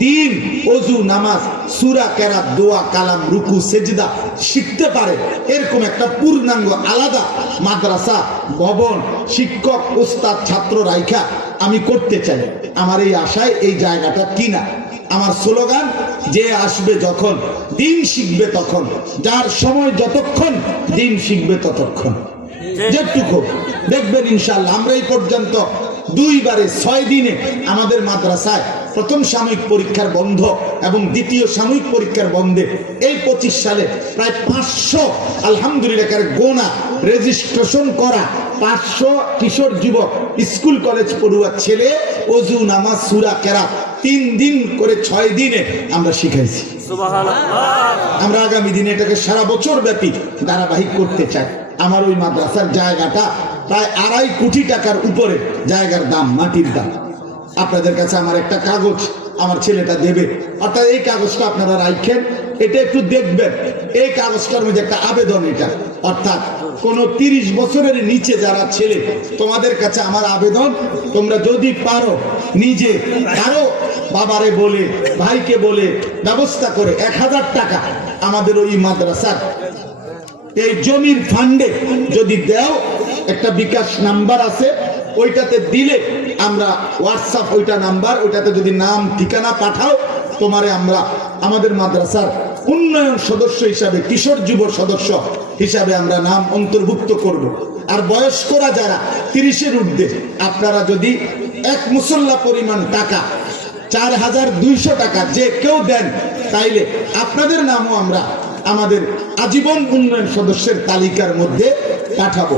দিন ওযু, নামাজ, সূরা, কেরাত, দোয়া, কালাম, রুকু, সেজদা শিখতে পারে। এরকম একটা পূর্ণাঙ্গ আলাদা মাদ্রাসা ভবন, শিক্ষক, ওস্তাদ, ছাত্র রাইখা আমি করতে চাই। আমার এই আশায় এই জায়গাটা কিনা। আমার স্লোগান, যে আসবে যখন দিন শিখবে তখন, যার সময় যতক্ষণ দিন শিখবে ততক্ষণ। যেটুকু দেখবেন ইনশাআল্লাহ। আমরা এই পর্যন্ত 2 বারে 6 দিনে আমাদের মাদ্রাসায় প্রথম সাময়িক পরীক্ষার বন্ধ এবং দ্বিতীয় সাময়িক পরীক্ষার বন্ধে এই 25 সালে প্রায় 500 আলহামদুলিল্লাহ গোনা রেজিস্ট্রেশন করা 500 কিশোর যুবক, স্কুল কলেজ পড়ুয়া ছেলে ওযু, নামাজ, সূরা, কেরাত 3 দিন করে 6 দিনে আমরা শিখাইছি। আমরা আগামী দিনে এটাকে সারা বছর ব্যাপী ধারাবাহিক করতে চাই। আমার ওই মাদ্রাসার জায়গাটা প্রায় 2.5 কোটি টাকার উপরে জায়গার দাম, মাটির দাম। আপনাদের কাছে আমার একটা কাগজ আমার ছেলেটা দেবে, অর্থাৎ এই কাগজটা আপনারা রাখেন, এটা একটু দেখবেন। এই কাগজটার মধ্যে একটা আবেদন, এটা অর্থাৎ কোন 30 বছরের নিচে যারা ছেলে, তোমাদের কাছে আমার আবেদন, তোমরা যদি পারো নিজে কারো বাবারে বলে, ভাইকে বলে ব্যবস্থা করে 1000 টাকা আমাদের ওই মাদ্রাসার এই জমির ফান্ডে যদি দেও, একটা বিকাশ নাম্বার আছে, ওইটাতে দিলে আমরা হোয়াটসঅ্যাপ, ওইটা নাম্বার, ওইটাতে যদি নাম ঠিকানা পাঠাও, তোমারে আমরা আমাদের মাদ্রাসার উন্নয়ন সদস্য হিসাবে, কিশোর যুব সদস্য হিসাবে আমরা নাম অন্তর্ভুক্ত করব। আর বয়স্করা যারা 30-এর ঊর্ধ্বে, আপনারা যদি এক মুসল্লা পরিমাণ টাকা 4200 টাকা যে কেউ দেন, তাইলে আপনাদের নামও আমরা আমাদের আজীবন উন্নয়ন সদস্যের তালিকার মধ্যে পাঠাবো।